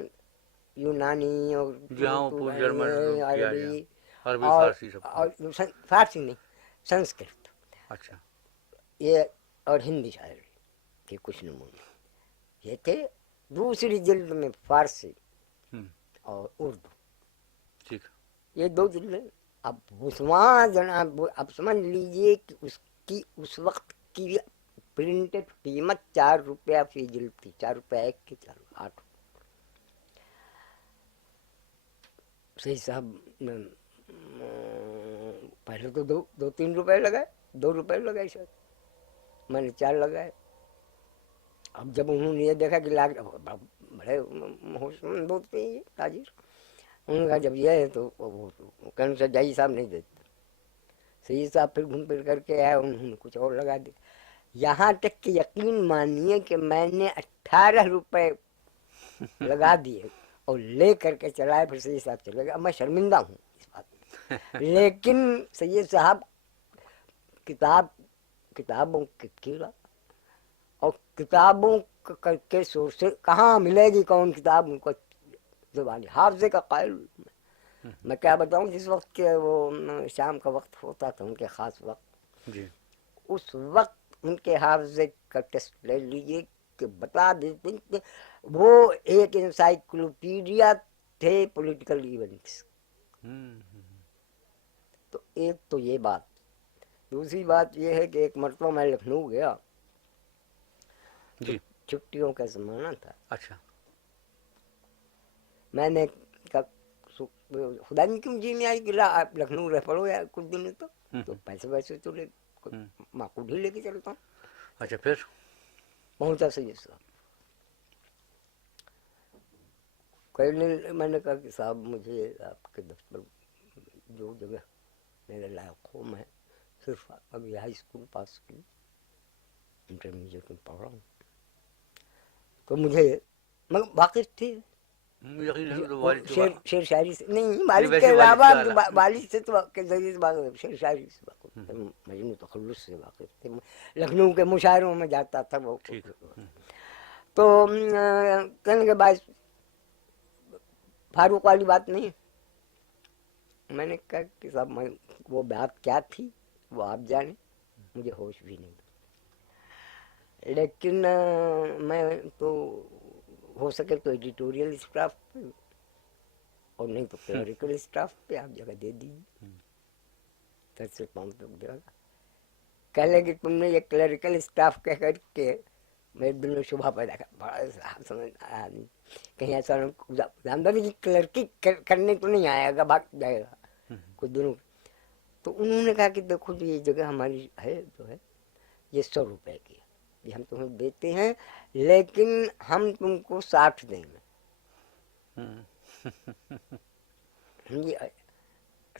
یونانی اور جی ہاں وہ پورا جرمن کیا گیا، عربی عربی اور فارسی سب اور فارسی نہیں، سنسکرت، اچھا یہ اور ہندی شاعری کے کچھ نمونے یہ تھے، دوسری جلد میں فارسی اور اردو، ٹھیک یہ 2 جلدیں، اب وہاں جناب اب سمجھ لیجئے کہ اس کی اس وقت کی پرنٹڈ قیمت 4 روپیہ فی جلد تھی، 4 روپیہ ایک کی، 8 صحیح صاحب پہلے تو 2-3 روپے لگائے، 2 روپے لگائے شاید، میں نے 4 لگائے، اب جب انہوں نے یہ دیکھا کہ بڑے ہوش مند ہوتے ہیں تاجر، انہوں نے کہا جب یہ ہے تو کہنے سے جائی صاحب نہیں دیتے، سید صاحب پھر گھوم پھر کر کے آئے، انہوں نے کچھ اور لگا دیا، یہاں تک کہ یقین مانیے کہ میں نے 18 روپے لگا دیے اور لے کر کے چلائے، پھر سید صاحب چلے گئے، اب میں شرمندہ ہوں اس بات میں، لیکن سید صاحب کتابوں کے کیڑا، اور کتابوں کے سورس کہاں ملے گی کون کتاب ان کو زبانی حافظے کا قائل، میں کیا بتاؤں، جس وقت کے وہ شام کا وقت ہوتا تھا ان کے خاص وقت، جی اس وقت ان کے حافظے کا ٹیسٹ لے لیجیے کہ بتا دیتے کہ وہ ایک انسائکلوپیڈیا تھے پولیٹیکل ایونٹس، تو ایک تو یہ بات. دوسری بات یہ ہے کہ ایک مرتبہ میں لکھنؤ گیا, جی چھٹیوں کا زمانہ تھا. اچھا میں نے کہا خدا نہیں کیوں جی نہیں آئی کہ آپ لکھنؤ رہ پڑو یا کچھ دن تو پیسے ویسے تو معقول ہی لے کے چلتا ہوں. اچھا پھر پہنچا سید صاحب, میں نے کہا کہ صاحب مجھے آپ کے دفتر جو جگہ میرے لائق ہو, میں صرف ابھی ہائی اسکول پاس کی, انٹرمیڈیٹ میں پڑھ رہا ہوں, تو مجھے واقف تھی یقین تو والد کے شعر شاعری سے نہیں, نہیں، والد کے ویسے والد علاوہ کے والد سے تو کے ذریعے سے واقف, شعر شاعری سے واقف تھے, مجنون تخلص سے واقف تھے, لکھنؤ کے مشاعروں میں جاتا تھا وہ. ٹھیک تو کہنے کے بعد فاروق والی بات نہیں. میں نے کہا کہ صاحب میں وہ بات کیا تھی وہ آپ جانے, مجھے ہوش بھی نہیں. لیکن میں تو ہو سکے تو ایڈیٹوریل اسٹاف پہ اور نہیں تو کلریکل اسٹاف پہ آپ جگہ دے دیجیے, 10 سے 5 لوگ دے گا. کہہ لیں کہ تم نے یہ کلریکل اسٹاف کہہ کر کے میرے دل میں شبہ پیدا کر, بڑا سمجھ آیا نہیں کہیں ایسا جانتا نہیں کہ کلرکی کرنے تو نہیں آئے گا, بھاگ جائے گا کچھ دنوں. تو انہوں نے کہا کہ دیکھو جو یہ جگہ ہماری ہے جو ہے یہ 100 روپے کی ہے, یہ ہم تمہیں دیتے ہیں لیکن ہم تم کو 60 دیں گے.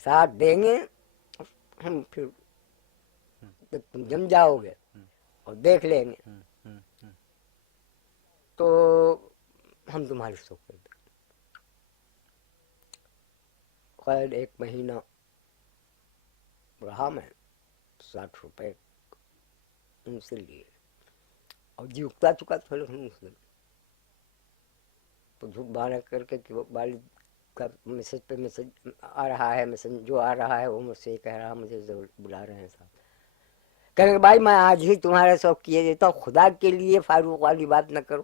60 دیں گے, ہم پھر جب تم جم جاؤ گے اور دیکھ لیں گے تو ہم تمہاری سو کر دیں. خیر 1 مہینہ رہا میں, 60 روپے ان سے لیے اور جی اکتا چکا تھا لکھنؤ سے. تو جھوٹ بہانا کر کے کہ وہ والد کا میسج پہ میسج آ رہا ہے, میسج جو آ رہا ہے وہ مجھ سے کہہ رہا مجھے ضرور بلا رہے ہیں صاحب. کہیں بھائی میں آج ہی تمہارا شوق کیے دیتا ہوں, خدا کے لیے فاروق والی بات نہ کرو.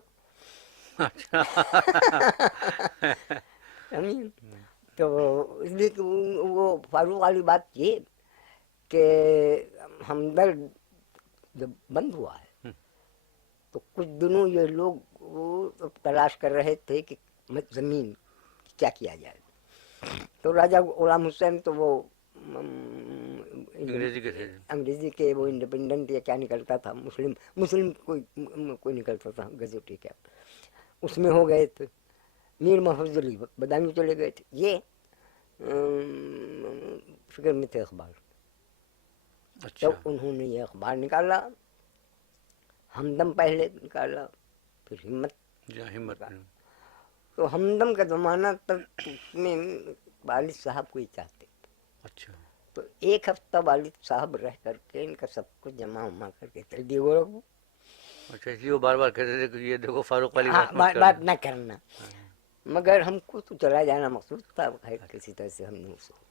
اچھا تو اس لیے کہ وہ فاروق والی بات یہ کہ ہمدرد جب بند ہوا ہے تو کچھ دنوں یہ لوگ وہ تلاش کر رہے تھے کہ زمین کیا کیا جائے. تو راجہ غلام حسین تو وہ انگریزی کے تھے, انگریزی کے وہ انڈیپینڈنٹ یا کیا نکلتا تھا, مسلم کوئی نکلتا تھا گزٹی کا, اس میں ہو گئے تھے. میر محفوظ علی بدامی چلے گئے تھے, یہ فکر میں تھے اخبار. اچھا تو انہوں نے یہ اخبار نکالا, ہمدم پہلے نکالا, پھر ہمت. ہمت. تو ہمدم کا زمانہ تک اس میں والد صاحب کو ہی چاہتے. اچھا تو 1 ہفتہ والد صاحب رہ کر کے ان کا سب کچھ جمع وما کر کے چل دیے گورکھ. اچھا اسی وہ بار بار کہتے تھے کہ یہ دیکھو فاروق والی بات مت بات کرنا. نہ کرنا, مگر ہم کو تو چلا جانا مقصود تھا. کسی طرح سے ہم نے اس کو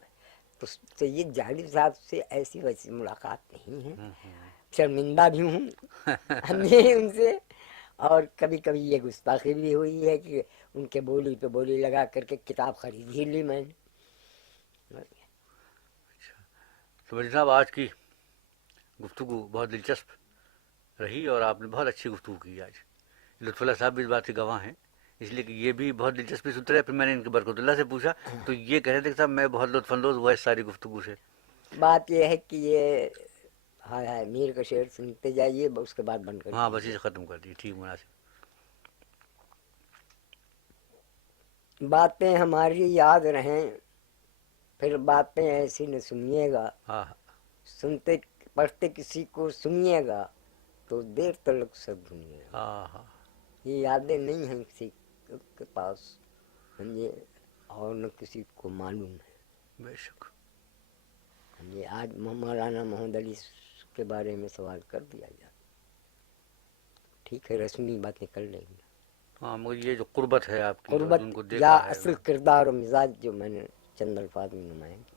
تو سید جالب صاحب سے ایسی ویسی ملاقات نہیں ہے, شرمندہ بھی ہوں ہم نے ان سے, اور کبھی کبھی یہ گستاخی بھی ہوئی ہے کہ ان کے بولی پہ بولی لگا کر کے کتاب خرید ہی لی میں نے. تو مجھے صاحب آج کی گفتگو بہت دلچسپ رہی اور آپ نے بہت اچھی گفتگو کی آج. لطف اللہ صاحب بھی اس بات کے گواہ ہیں, اس لیے کہ یہ بھی بہت دلچسپی سنتے رہے. پھر میں نے ان کے برکت اللہ سے پوچھا تو یہ کہہ رہے تھے کہ صاحب میں بہت لطف اندوز ہوا اس ساری گفتگو سے. بات یہ ہے کہ یہ ہائے ہائے میر کا شعر سنتے جائیے, اس کے بعد بند کر ہاں بس دیجیے. اسے ختم کر دیجیے, ٹھیک مناسب. باتیں ہماری یاد رہیں پھر باتیں ایسی نہ سنیے گا, ہاں سنتے پڑھتے کسی کو سنیے گا تو دیر تلک سب دھنیے گا. ہاں ہاں یہ یادیں نہیں ہیں کسی کے پاس, یہ اور نہ کسی کو معلوم ہے. بے شک. یہ آج مولانا محمد علی کے بارے میں سوال کر دیا جائے, ٹھیک ہے رسمی باتیں کر لیں گے. ہاں مگر یہ جو قربت ہے آپ کی اور قربت جن کو یا دیکھا ہے, اصل کردار و مزاج جو میں نے چند الفاظ میں نمایاں کیا.